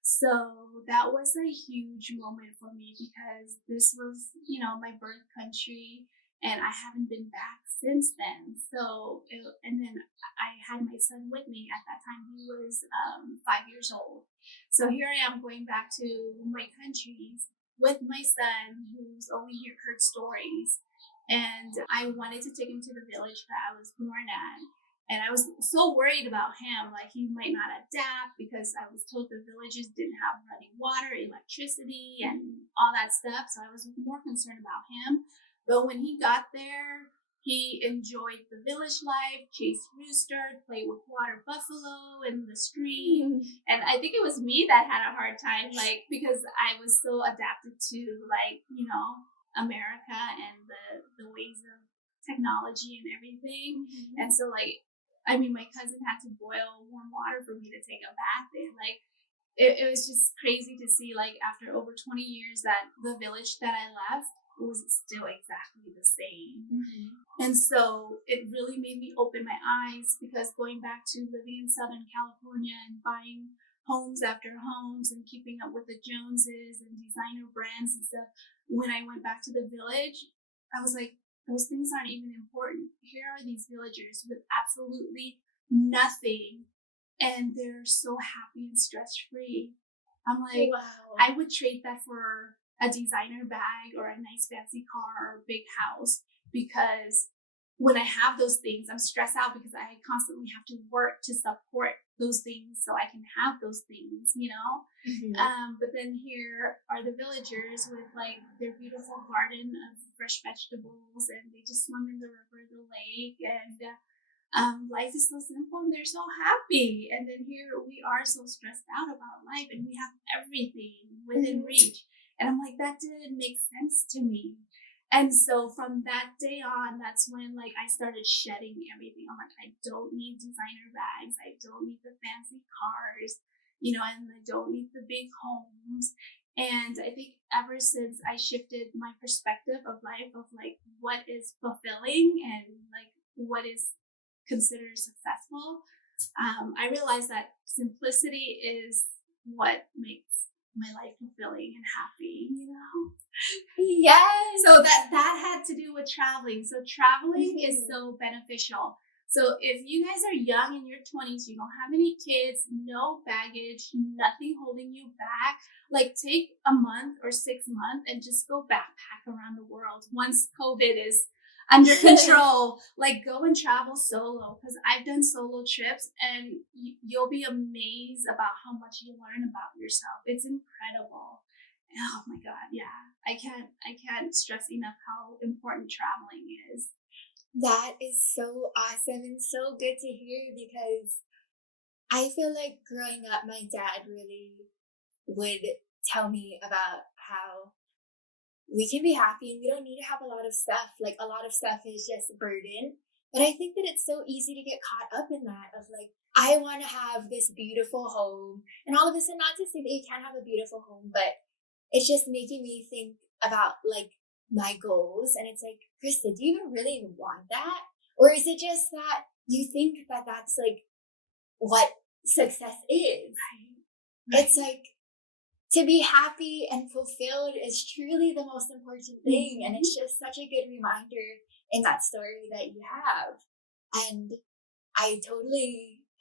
So that was a huge moment for me because this was, my birth country, and I haven't been back since then. And then I had my son with me at that time. He was 5 years old. So here I am going back to my country with my son, who's only heard stories. And I wanted to take him to the village that I was born at. And I was so worried about him, like he might not adapt because I was told the villages didn't have running water, electricity, and all that stuff. So I was more concerned about him. But when he got there, he enjoyed the village life, chased rooster, played with water buffalo in the stream. And I think it was me that had a hard time, like, because I was so adapted to, like, America and the ways of technology and everything. And so, like, I mean, my cousin had to boil warm water for me to take a bath in. Like, it was just crazy to see, like, after over 20 years, that the village that I left was still exactly the same. And so it really made me open my eyes, because going back to living in Southern California and buying homes after homes and keeping up with the Joneses and designer brands and stuff, when I went back to the village, I was like, those things aren't even important. Here are these villagers with absolutely nothing, and they're so happy and stress free. I'm like, Wow. I would trade that for a designer bag or a nice fancy car or a big house, because when I have those things, I'm stressed out because I constantly have to work to support those things so I can have those things, But then here are the villagers with, like, their beautiful garden of fresh vegetables, and they just swim in the river, the lake, and life is so simple and they're so happy. And then here we are so stressed out about life, and we have everything within reach. And I'm like, that didn't make sense to me. And so from that day on, that's when, like, I started shedding everything. I'm like, I don't need designer bags. I don't need the fancy cars, and I don't need the big homes. And I think ever since I shifted my perspective of life, of, like, what is fulfilling and, like, what is considered successful, I realized that simplicity is what makes my life fulfilling and happy. Yes. So that had to do with traveling. So traveling is so beneficial. So if you guys are young, in your 20s, you don't have any kids, no baggage, nothing holding you back, like, take a month or 6 months and just go backpack around the world. Once COVID is under control, like, go and travel solo, because I've done solo trips, and you'll be amazed about how much you learn about yourself. It's incredible. Oh my God, yeah. I can't stress enough how important traveling is. That is so awesome and so good to hear, because I feel like growing up, my dad really would tell me about how we can be happy and we don't need to have a lot of stuff. Like, a lot of stuff is just a burden. But I think that it's so easy to get caught up in that, of, like, I want to have this beautiful home. And all of a sudden, not to say that you can't have a beautiful home, but it's just making me think about, like, my goals. And it's like, Krista, do you even really want that? Or is it just that you think that that's, like, what success is? Right. It's like, to be happy and fulfilled is truly the most important thing. And it's just such a good reminder in that story that you have. And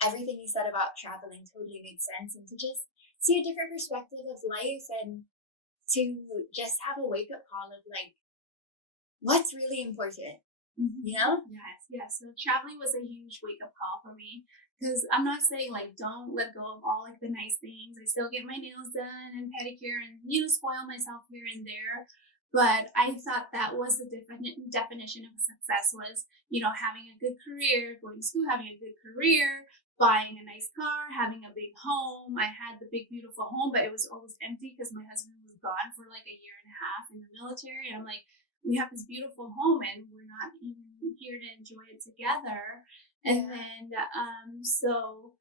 everything you said about traveling totally makes sense. And to just see a different perspective of life, and to just have a wake up call of, like, what's really important, Yes. So traveling was a huge wake up call for me, because I'm not saying, like, don't let go of all, like, the nice things. I still get my nails done and pedicure and, spoil myself here and there. But I thought that was the definition of success, was, having a good career, going to school, having a good career, buying a nice car, having a big home. I had the big, beautiful home, but it was always empty because my husband was gone for, like, a year and a half in the military. And I'm like, we have this beautiful home and we're not even here to enjoy it together. And then, so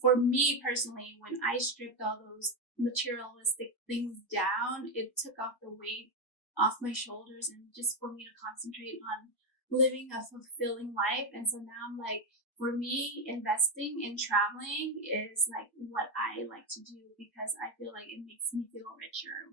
for me personally, when I stripped all those materialistic things down, it took off the weight off my shoulders, and just for me to concentrate on living a fulfilling life. And so now I'm like, for me, investing in traveling is, like, what I like to do, because I feel like it makes me feel richer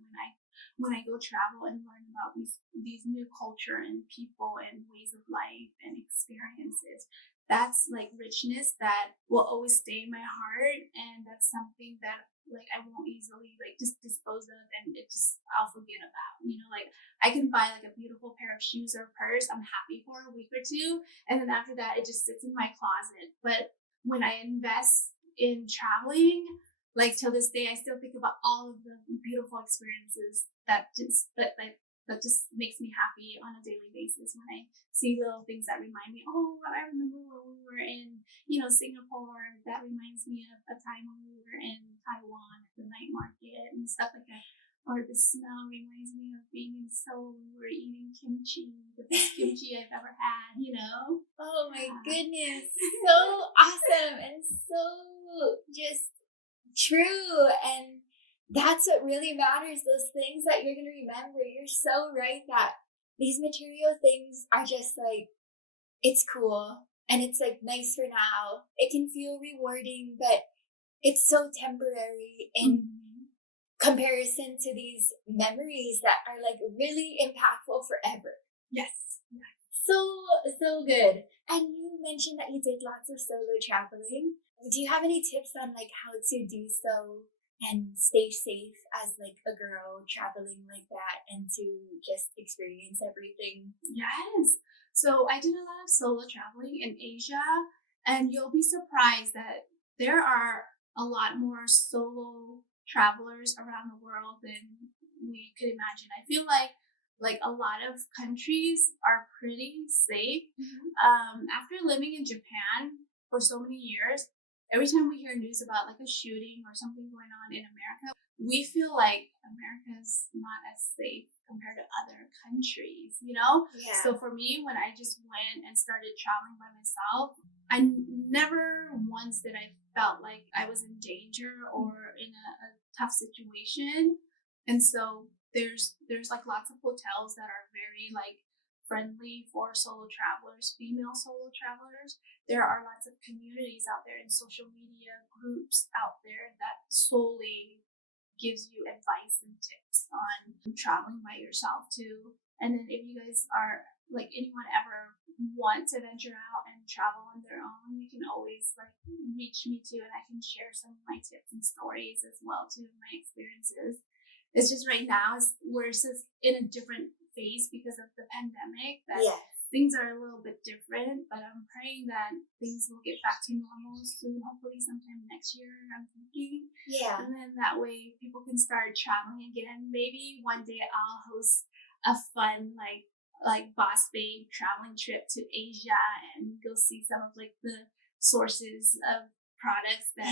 when I go travel and learn about these new culture and people and ways of life and experiences. That's, like, richness that will always stay in my heart, and that's something that, like, I won't easily, like, just dispose of, and I'll forget about. Like, I can buy, like, a beautiful pair of shoes or purse, I'm happy for a week or two, and then after that it just sits in my closet. But when I invest in traveling, like, till this day, I still think about all of the beautiful experiences that that just makes me happy on a daily basis when I see little things that remind me, oh, I remember when we were in, Singapore. That reminds me of a time when we were in Taiwan at the night market and stuff like that. Or the smell reminds me of being in Seoul. We were eating kimchi, the best kimchi I've ever had. Oh my goodness. So awesome and so just true. And that's what really matters. Those things that you're going to remember. You're so right that these material things are just like, it's cool and it's like nice for now. It can feel rewarding, but it's so temporary in comparison to these memories that are like really impactful forever. Yes. So good. And you mentioned that you did lots of solo traveling. Do you have any tips on like how to do so and stay safe as like a girl traveling like that and to just experience everything? Yes. So I did a lot of solo traveling in Asia, and you'll be surprised that there are a lot more solo travelers around the world than we could imagine. I feel like a lot of countries are pretty safe. After living in Japan for so many years, every time we hear news about like a shooting or something going on in America, we feel like America's not as safe compared to other countries. Yeah. So for me, when I just went and started traveling by myself, I never once did I felt like I was in danger or in a tough situation. And so there's like lots of hotels that are very like friendly for solo travelers, female solo travelers. There are lots of communities out there and social media groups out there that solely gives you advice and tips on traveling by yourself too. And then if you guys are like anyone ever want to venture out and travel on their own, you can always like reach me too, and I can share some of my tips and stories as well too, my experiences. It's just right now we're just in a different phase because of the pandemic that things are a little bit different, but I'm praying that things will get back to normal soon, hopefully sometime next year, I'm thinking. Yeah. And then that way people can start traveling again. Maybe one day I'll host a fun like boss babe traveling trip to Asia and go see some of like the sources of products that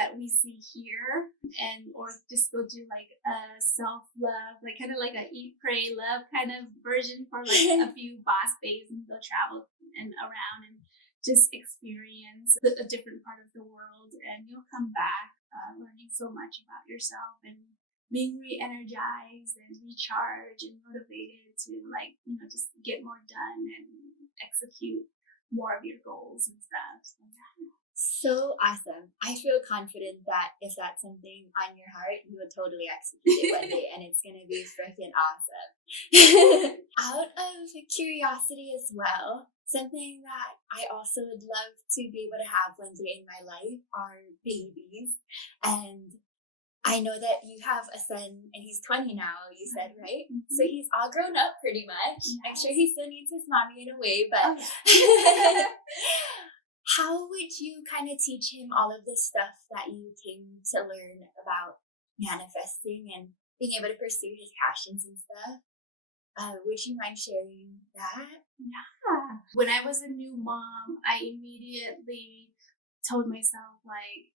that we see here, and or just go do like a self-love, like kind of like a eat pray love kind of version for like a few boss babes, and go travel and around and just experience a different part of the world, and you'll come back learning so much about yourself and being re-energized and recharged and motivated to like just get more done and execute more of your goals and stuff. So awesome. I feel confident that if that's something on your heart, you will totally execute it one day and it's going to be freaking awesome. Out of curiosity as well, something that I also would love to be able to have one day in my life are babies. And I know that you have a son and he's 20 now, you said, right? So he's all grown up pretty much. Yes. I'm sure he still needs his mommy in a way, but how would you kind of teach him all of this stuff that you came to learn about manifesting and being able to pursue his passions and stuff? Would you mind sharing that? Yeah. When I was a new mom, I immediately told myself, like,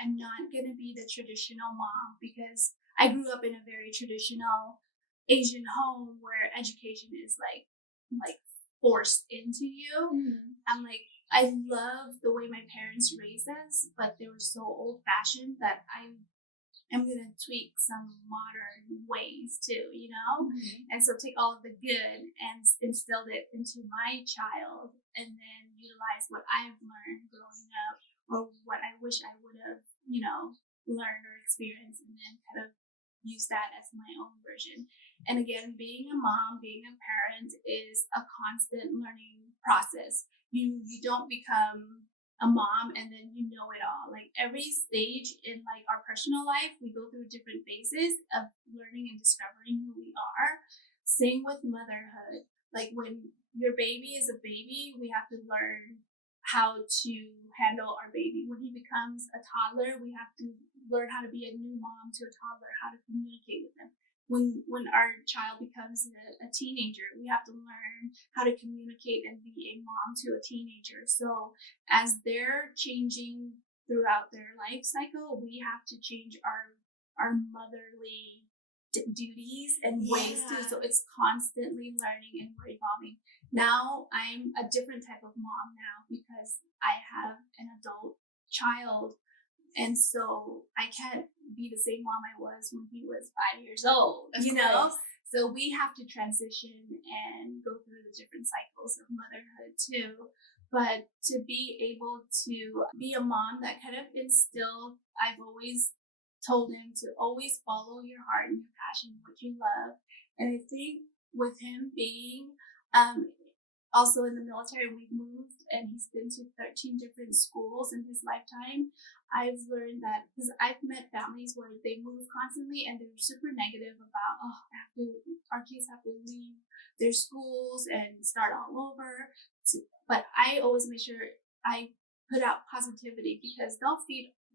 I'm not going to be the traditional mom, because I grew up in a very traditional Asian home where education is like forced into you. I'm like, I love the way my parents raised us, but they were so old fashioned that I'm going to tweak some modern ways too, and so take all of the good and instilled it into my child, and then utilize what I've learned growing up, or what I wish I would have, learned or experienced, and then kind of use that as my own version. And again, being a mom, being a parent is a constant learning process. You don't become a mom and then you know it all. Like every stage in like our personal life, we go through different phases of learning and discovering who we are. Same with motherhood. Like when your baby is a baby, we have to learn how to handle our baby. When he becomes a toddler, we have to learn how to be a new mom to a toddler, how to communicate with them. when our child becomes a teenager, we have to learn how to communicate and be a mom to a teenager. So as they're changing throughout their life cycle, we have to change our motherly duties and ways too. So it's constantly learning and we're evolving. Now I'm a different type of mom now because I have an adult child, and so I can't be the same mom I was when he was 5 years old, Of you know? course. So we have to transition and go through the different cycles of motherhood too. But to be able to be a mom that kind of instilled, I've always told him to always follow your heart and your passion, what you love. And I think with him being also in the military, we've moved and he's been to 13 different schools in his lifetime. I've learned that because I've met families where they move constantly and they're super negative about, our kids have to leave their schools and start all over. But I always make sure I put out positivity because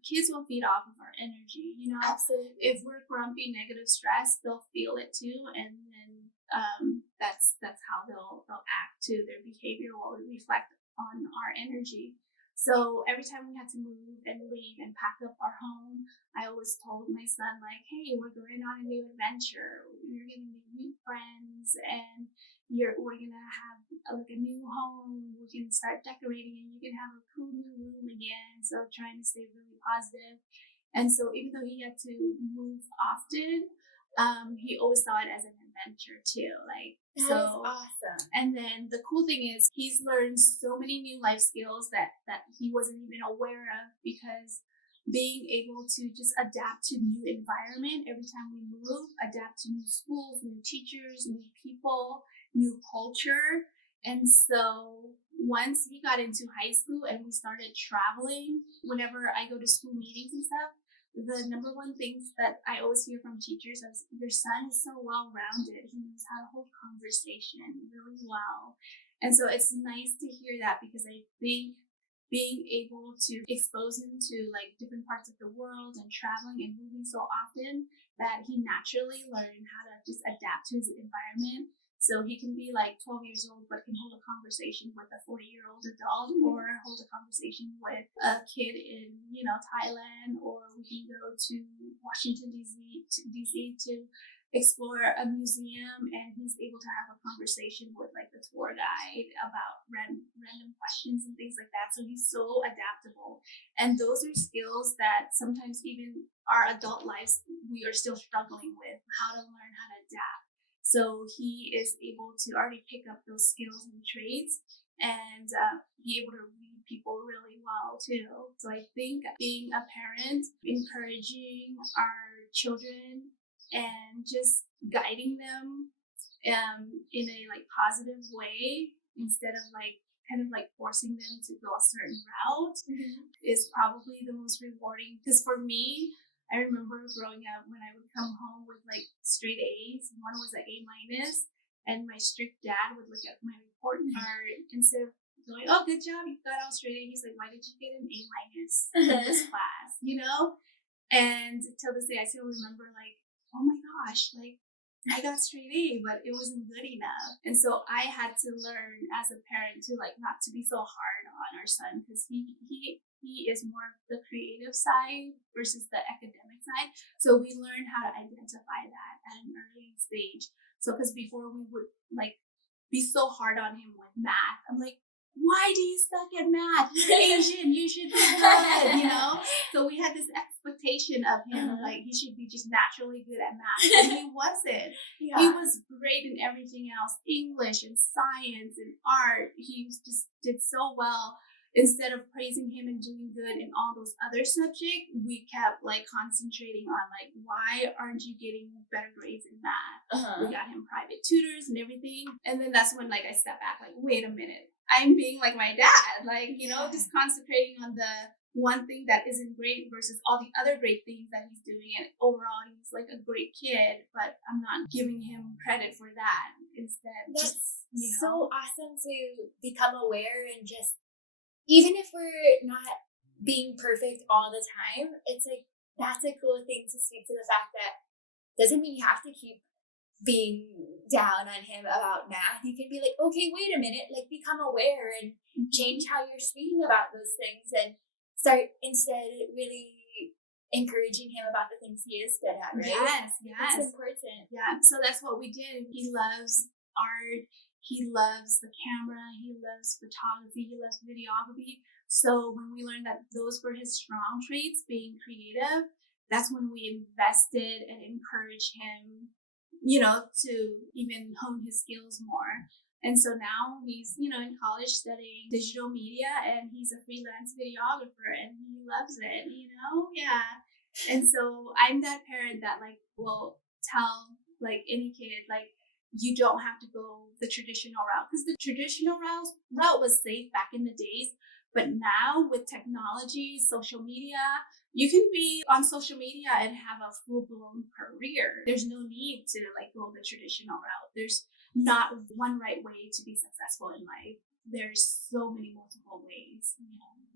kids will feed off of our energy, you know? Absolutely. If we're grumpy, negative, stressed, they'll feel it too. And then that's how they'll act too. Their behavior will reflect on our energy. So every time we had to move and leave and pack up our home, I always told my son, like, hey, we're going on a new adventure. You're going to meet new friends and we're going to have like a new home. We can start decorating and you can have a cool new room again. So trying to stay really positive. And so even though he had to move often, he always saw it as an adventure too. Like, that so is awesome. And then the cool thing is he's learned so many new life skills that he wasn't even aware of, because being able to just adapt to new environment every time we move, adapt to new schools, new teachers, new people, new culture. And so once he got into high school and we started traveling, whenever I go to school meetings and stuff, the number one things that I always hear from teachers is your son is so well-rounded. He knows how to hold conversation really well. And so it's nice to hear that, because I think being able to expose him to like different parts of the world and traveling and moving so often, that he naturally learned how to just adapt to his environment. So he can be like 12 years old, but can hold a conversation with a 40-year-old adult, or hold a conversation with a kid in, Thailand, or we can go to Washington, D.C. to explore a museum, and he's able to have a conversation with like the tour guide about random questions and things like that. So he's so adaptable. And those are skills that sometimes even our adult lives, we are still struggling with, how to learn how to adapt. So he is able to already pick up those skills and traits and be able to read people really well too. So I think being a parent, encouraging our children and just guiding them in a like positive way, instead of like kind of like forcing them to go a certain route, is probably the most rewarding. Because for me, I remember growing up when I would come home with like straight A's. One was an A-, and my strict dad would look at my report card instead of going, "Oh, good job, you got all straight A." He's like, "Why did you get an A- in this class?" And till this day, I still remember like, "Oh my gosh, like I got straight A, but it wasn't good enough." And so I had to learn as a parent to like not to be so hard on our son, because he is more of the creative side versus the academic side. So we learned how to identify that at an early stage. So because before we would like be so hard on him with math, I'm like, why do you suck at math? You're Asian, you should be good, So we had this expectation of him, like he should be just naturally good at math. And he wasn't. Yeah. He was great in everything else, English and science and art. He just did so well. Instead of praising him and doing good in all those other subjects, we kept like concentrating on like, why aren't you getting better grades in math? We got him private tutors and everything. And then that's when like I stepped back, like, wait a minute, I'm being like my dad, like, just concentrating on the one thing that isn't great versus all the other great things that he's doing. And overall, he's like a great kid, but I'm not giving him credit for that. Instead, that's so awesome to become aware, and just, even if we're not being perfect all the time, it's like, that's a cool thing to speak to the fact that doesn't mean you have to keep being down on him about math. You can be like, okay, wait a minute, like become aware and change how you're speaking about those things and start instead really encouraging him about the things he is good at, right? Yes. It's important. Yeah, so that's what we did. He loves art, he loves the camera, he loves photography, he loves videography. So when we learned that those were his strong traits, being creative, that's when we invested and encouraged him, to even hone his skills more. And so now he's, in college studying digital media, and he's a freelance videographer, and he loves it, Yeah. And so I'm that parent that like will tell like any kid, like, you don't have to go the traditional route, because the traditional route was safe back in the days. But now with technology, social media, you can be on social media and have a full-blown career. There's no need to like go the traditional route. There's not one right way to be successful in life. There's so many multiple ways.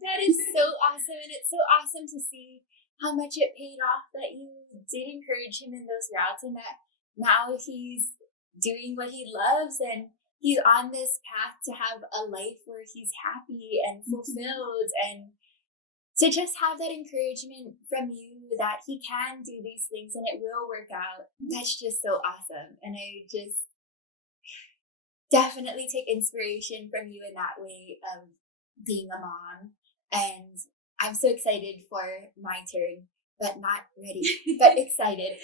That is so awesome, and it's so awesome to see how much it paid off that you did encourage him in those routes, and that now he's doing what he loves, and he's on this path to have a life where he's happy and fulfilled, and to just have that encouragement from you that he can do these things and it will work out. That's just so awesome. And I just definitely take inspiration from you in that way of being a mom. And I'm so excited for my turn, but not ready, but excited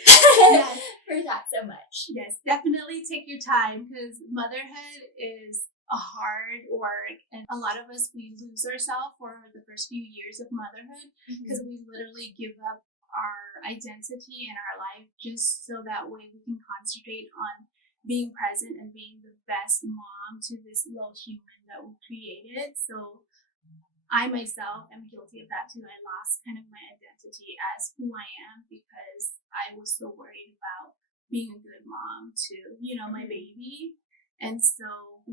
for that so much. Yes, definitely take your time, because motherhood is a hard work, and a lot of us, we lose ourselves for the first few years of motherhood, because we literally give up our identity and our life just so that way we can concentrate on being present and being the best mom to this little human that we created. So I myself am guilty of that too. I lost kind of my identity as who I am because I was so worried about being a good mom to, my baby. And so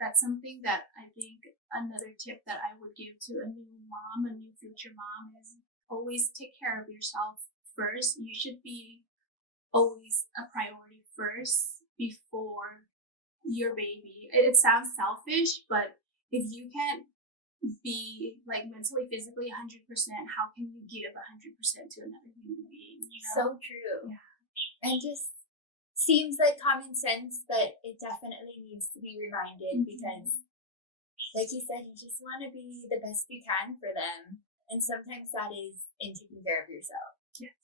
that's something that I think another tip that I would give to a new mom, a new future mom, is always take care of yourself first. You should be always a priority first before your baby. It sounds selfish, but if you can't be like mentally, physically 100%, how can you give 100% to another human being? So true. Yeah. And just seems like common sense, but it definitely needs to be reminded because, like you said, you just want to be the best you can for them. And sometimes that is in taking care of yourself. Yes.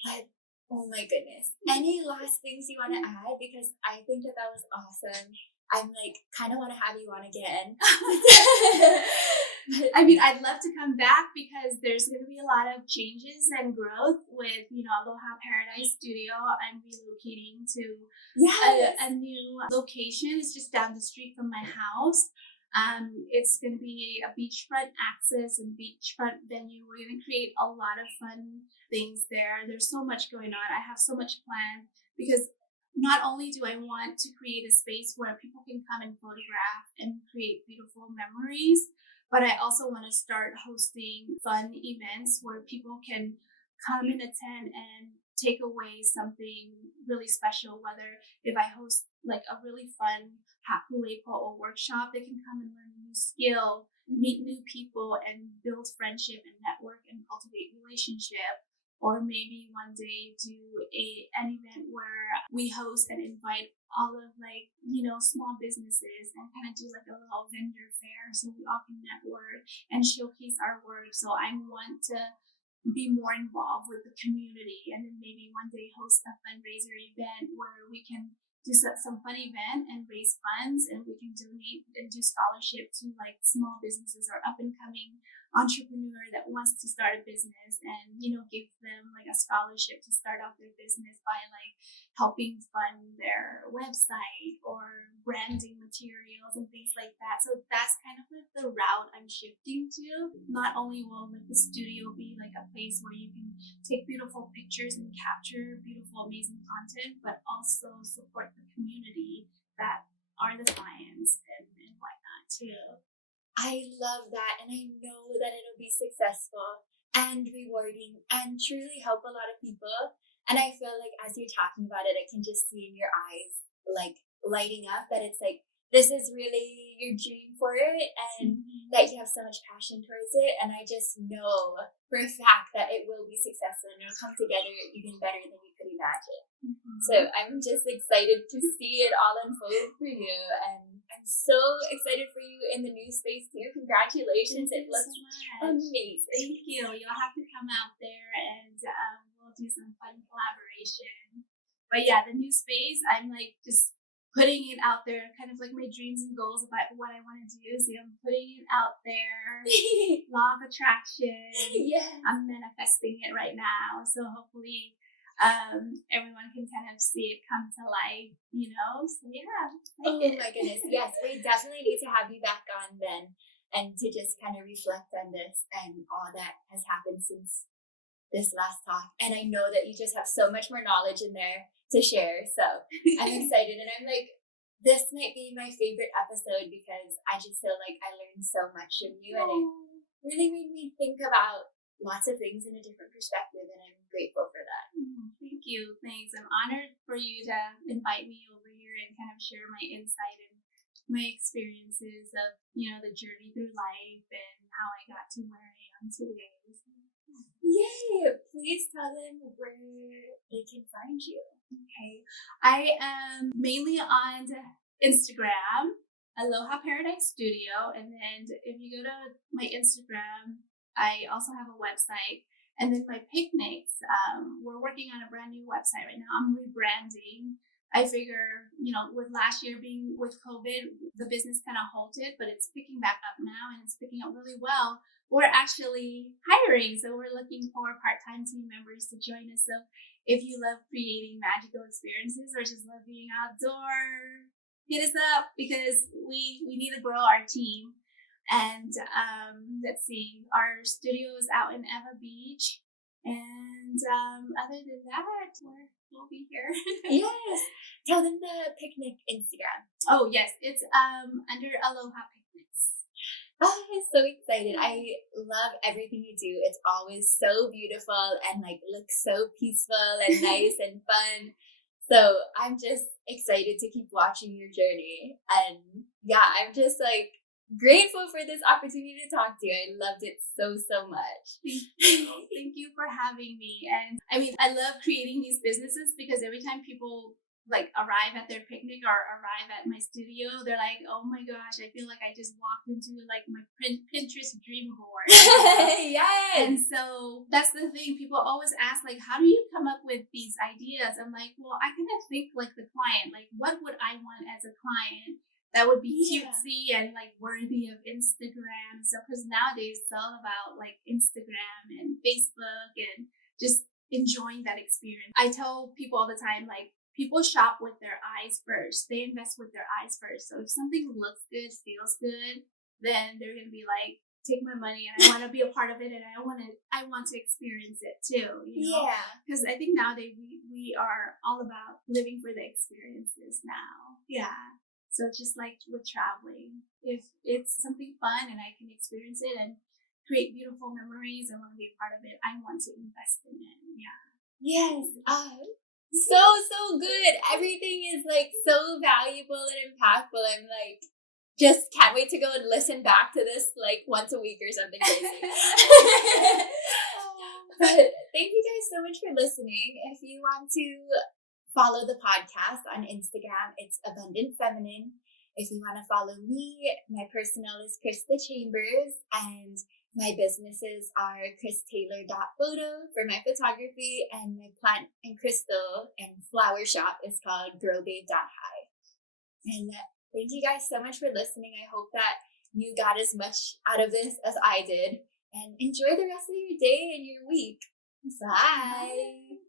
But, oh my goodness. Any last things you want to add? Because I think that was awesome. I'm like, kind of want to have you on again. I mean, I'd love to come back because there's going to be a lot of changes and growth with, Aloha Paradise Studio. I'm relocating to a new location. It's just down the street from my house. It's going to be a beachfront access and beachfront venue. We're going to create a lot of fun things there. There's so much going on. I have so much planned because not only do I want to create a space where people can come and photograph and create beautiful memories, but I also want to start hosting fun events where people can come and attend and take away something really special. Whether if I host like a really fun hapulepo or workshop, they can come and learn a new skill, meet new people, and build friendship and network and cultivate relationship. Or maybe one day do an event where we host and invite all of small businesses and kind of do like a little vendor fair so we all can network and showcase our work. So I want to be more involved with the community, and then maybe one day host a fundraiser event where we can do some fun event and raise funds, and we can donate and do scholarship to like small businesses or up and coming entrepreneur that wants to start a business, and give them like a scholarship to start off their business by like helping fund their website or branding materials and things like that. So that's kind of like the route I'm shifting to. Not only will like the studio be like a place where you can take beautiful pictures and capture beautiful, amazing content, but also support the community that are the clients and whatnot too. I love that, and I know that it'll be successful and rewarding and truly help a lot of people. And I feel like as you're talking about it, I can just see in your eyes like lighting up that it's like, this is really your dream for it, and that you have so much passion towards it. And I just know for a fact that it will be successful and it'll come together even better than you could imagine. So I'm just excited to see it all unfold for you. And I'm so excited for you in the new space too. Congratulations. It looks amazing. Thank you. You'll have to come out there and we'll do some fun collaboration. But yeah, the new space, I'm like just putting it out there, kind of like my dreams and goals about what I want to do. So I'm putting it out there. Law of attraction. Yes. I'm manifesting it right now. So hopefully everyone can kind of see it come to life, you know? So yeah. Oh my goodness. Yes, we definitely need to have you back on then, and to just kind of reflect on this and all that has happened since this last talk. And I know that you just have so much more knowledge in there to share. So I'm excited, and I'm like, this might be my favorite episode because I just feel like I learned so much from you, and it really made me think about lots of things in a different perspective, and I'm grateful for that. Thank you. Thanks. I'm honored for you to invite me over here and kind of share my insight and my experiences of, you know, the journey through life and how I got to where I am today. Yay! Please tell them where they can find you. Okay. I am mainly on Instagram, Aloha Paradise Studio. And then if you go to my Instagram, I also have a website. And then my picnics, we're working on a brand new website right now. I'm rebranding. I figure, you know, with last year being with COVID, the business kind of halted, but it's picking back up now and it's picking up really well. We're actually hiring, so we're looking for part-time team members to join us. So if you love creating magical experiences or just love being outdoor, hit us up because we need to grow our team. And let's see, our studio is out in Eva Beach. And other than that, we'll be here. Yes. Tell them the picnic Instagram. Oh, yes. It's under Aloha Picnics. Oh, I'm so excited. I love everything you do. It's always so beautiful and like looks so peaceful and nice and fun. So I'm just excited to keep watching your journey. And yeah, I'm just like grateful for this opportunity to talk to you. I loved it so much. Thank you for having me. And I mean, I love creating these businesses because every time people like arrive at their picnic or arrive at my studio, they're like, oh my gosh, I feel like I just walked into like my Pinterest dream board. Yes. And so that's the thing. People always ask, like, how do you come up with these ideas? I'm like, well, I kind of think like the client, like what would I want as a client that would be cutesy and like worthy of Instagram. So because nowadays it's all about like Instagram and Facebook and just enjoying that experience. I tell people all the time, like, people shop with their eyes first. They invest with their eyes first. So if something looks good, feels good, then they're gonna be like, take my money and I want to be a part of it and I want to experience it too. You know? Yeah. Because I think nowadays we are all about living for the experiences now. Yeah. So just like with traveling, if it's something fun and I can experience it and create beautiful memories and want to be a part of it, I want to invest in it. Yeah. Yes. So good. Everything is like so valuable and impactful. I'm like, just can't wait to go and listen back to this like once a week or something crazy. But thank you guys so much for listening. If you want to follow the podcast on Instagram, it's Abundant Feminine. If you want to follow me, my personal is Krista Chambers, and my businesses are christaylor.photo for my photography, and my plant and crystal and flower shop is called growbabe.hi. And thank you guys so much for listening. I hope that you got as much out of this as I did, and enjoy the rest of your day and your week. Bye.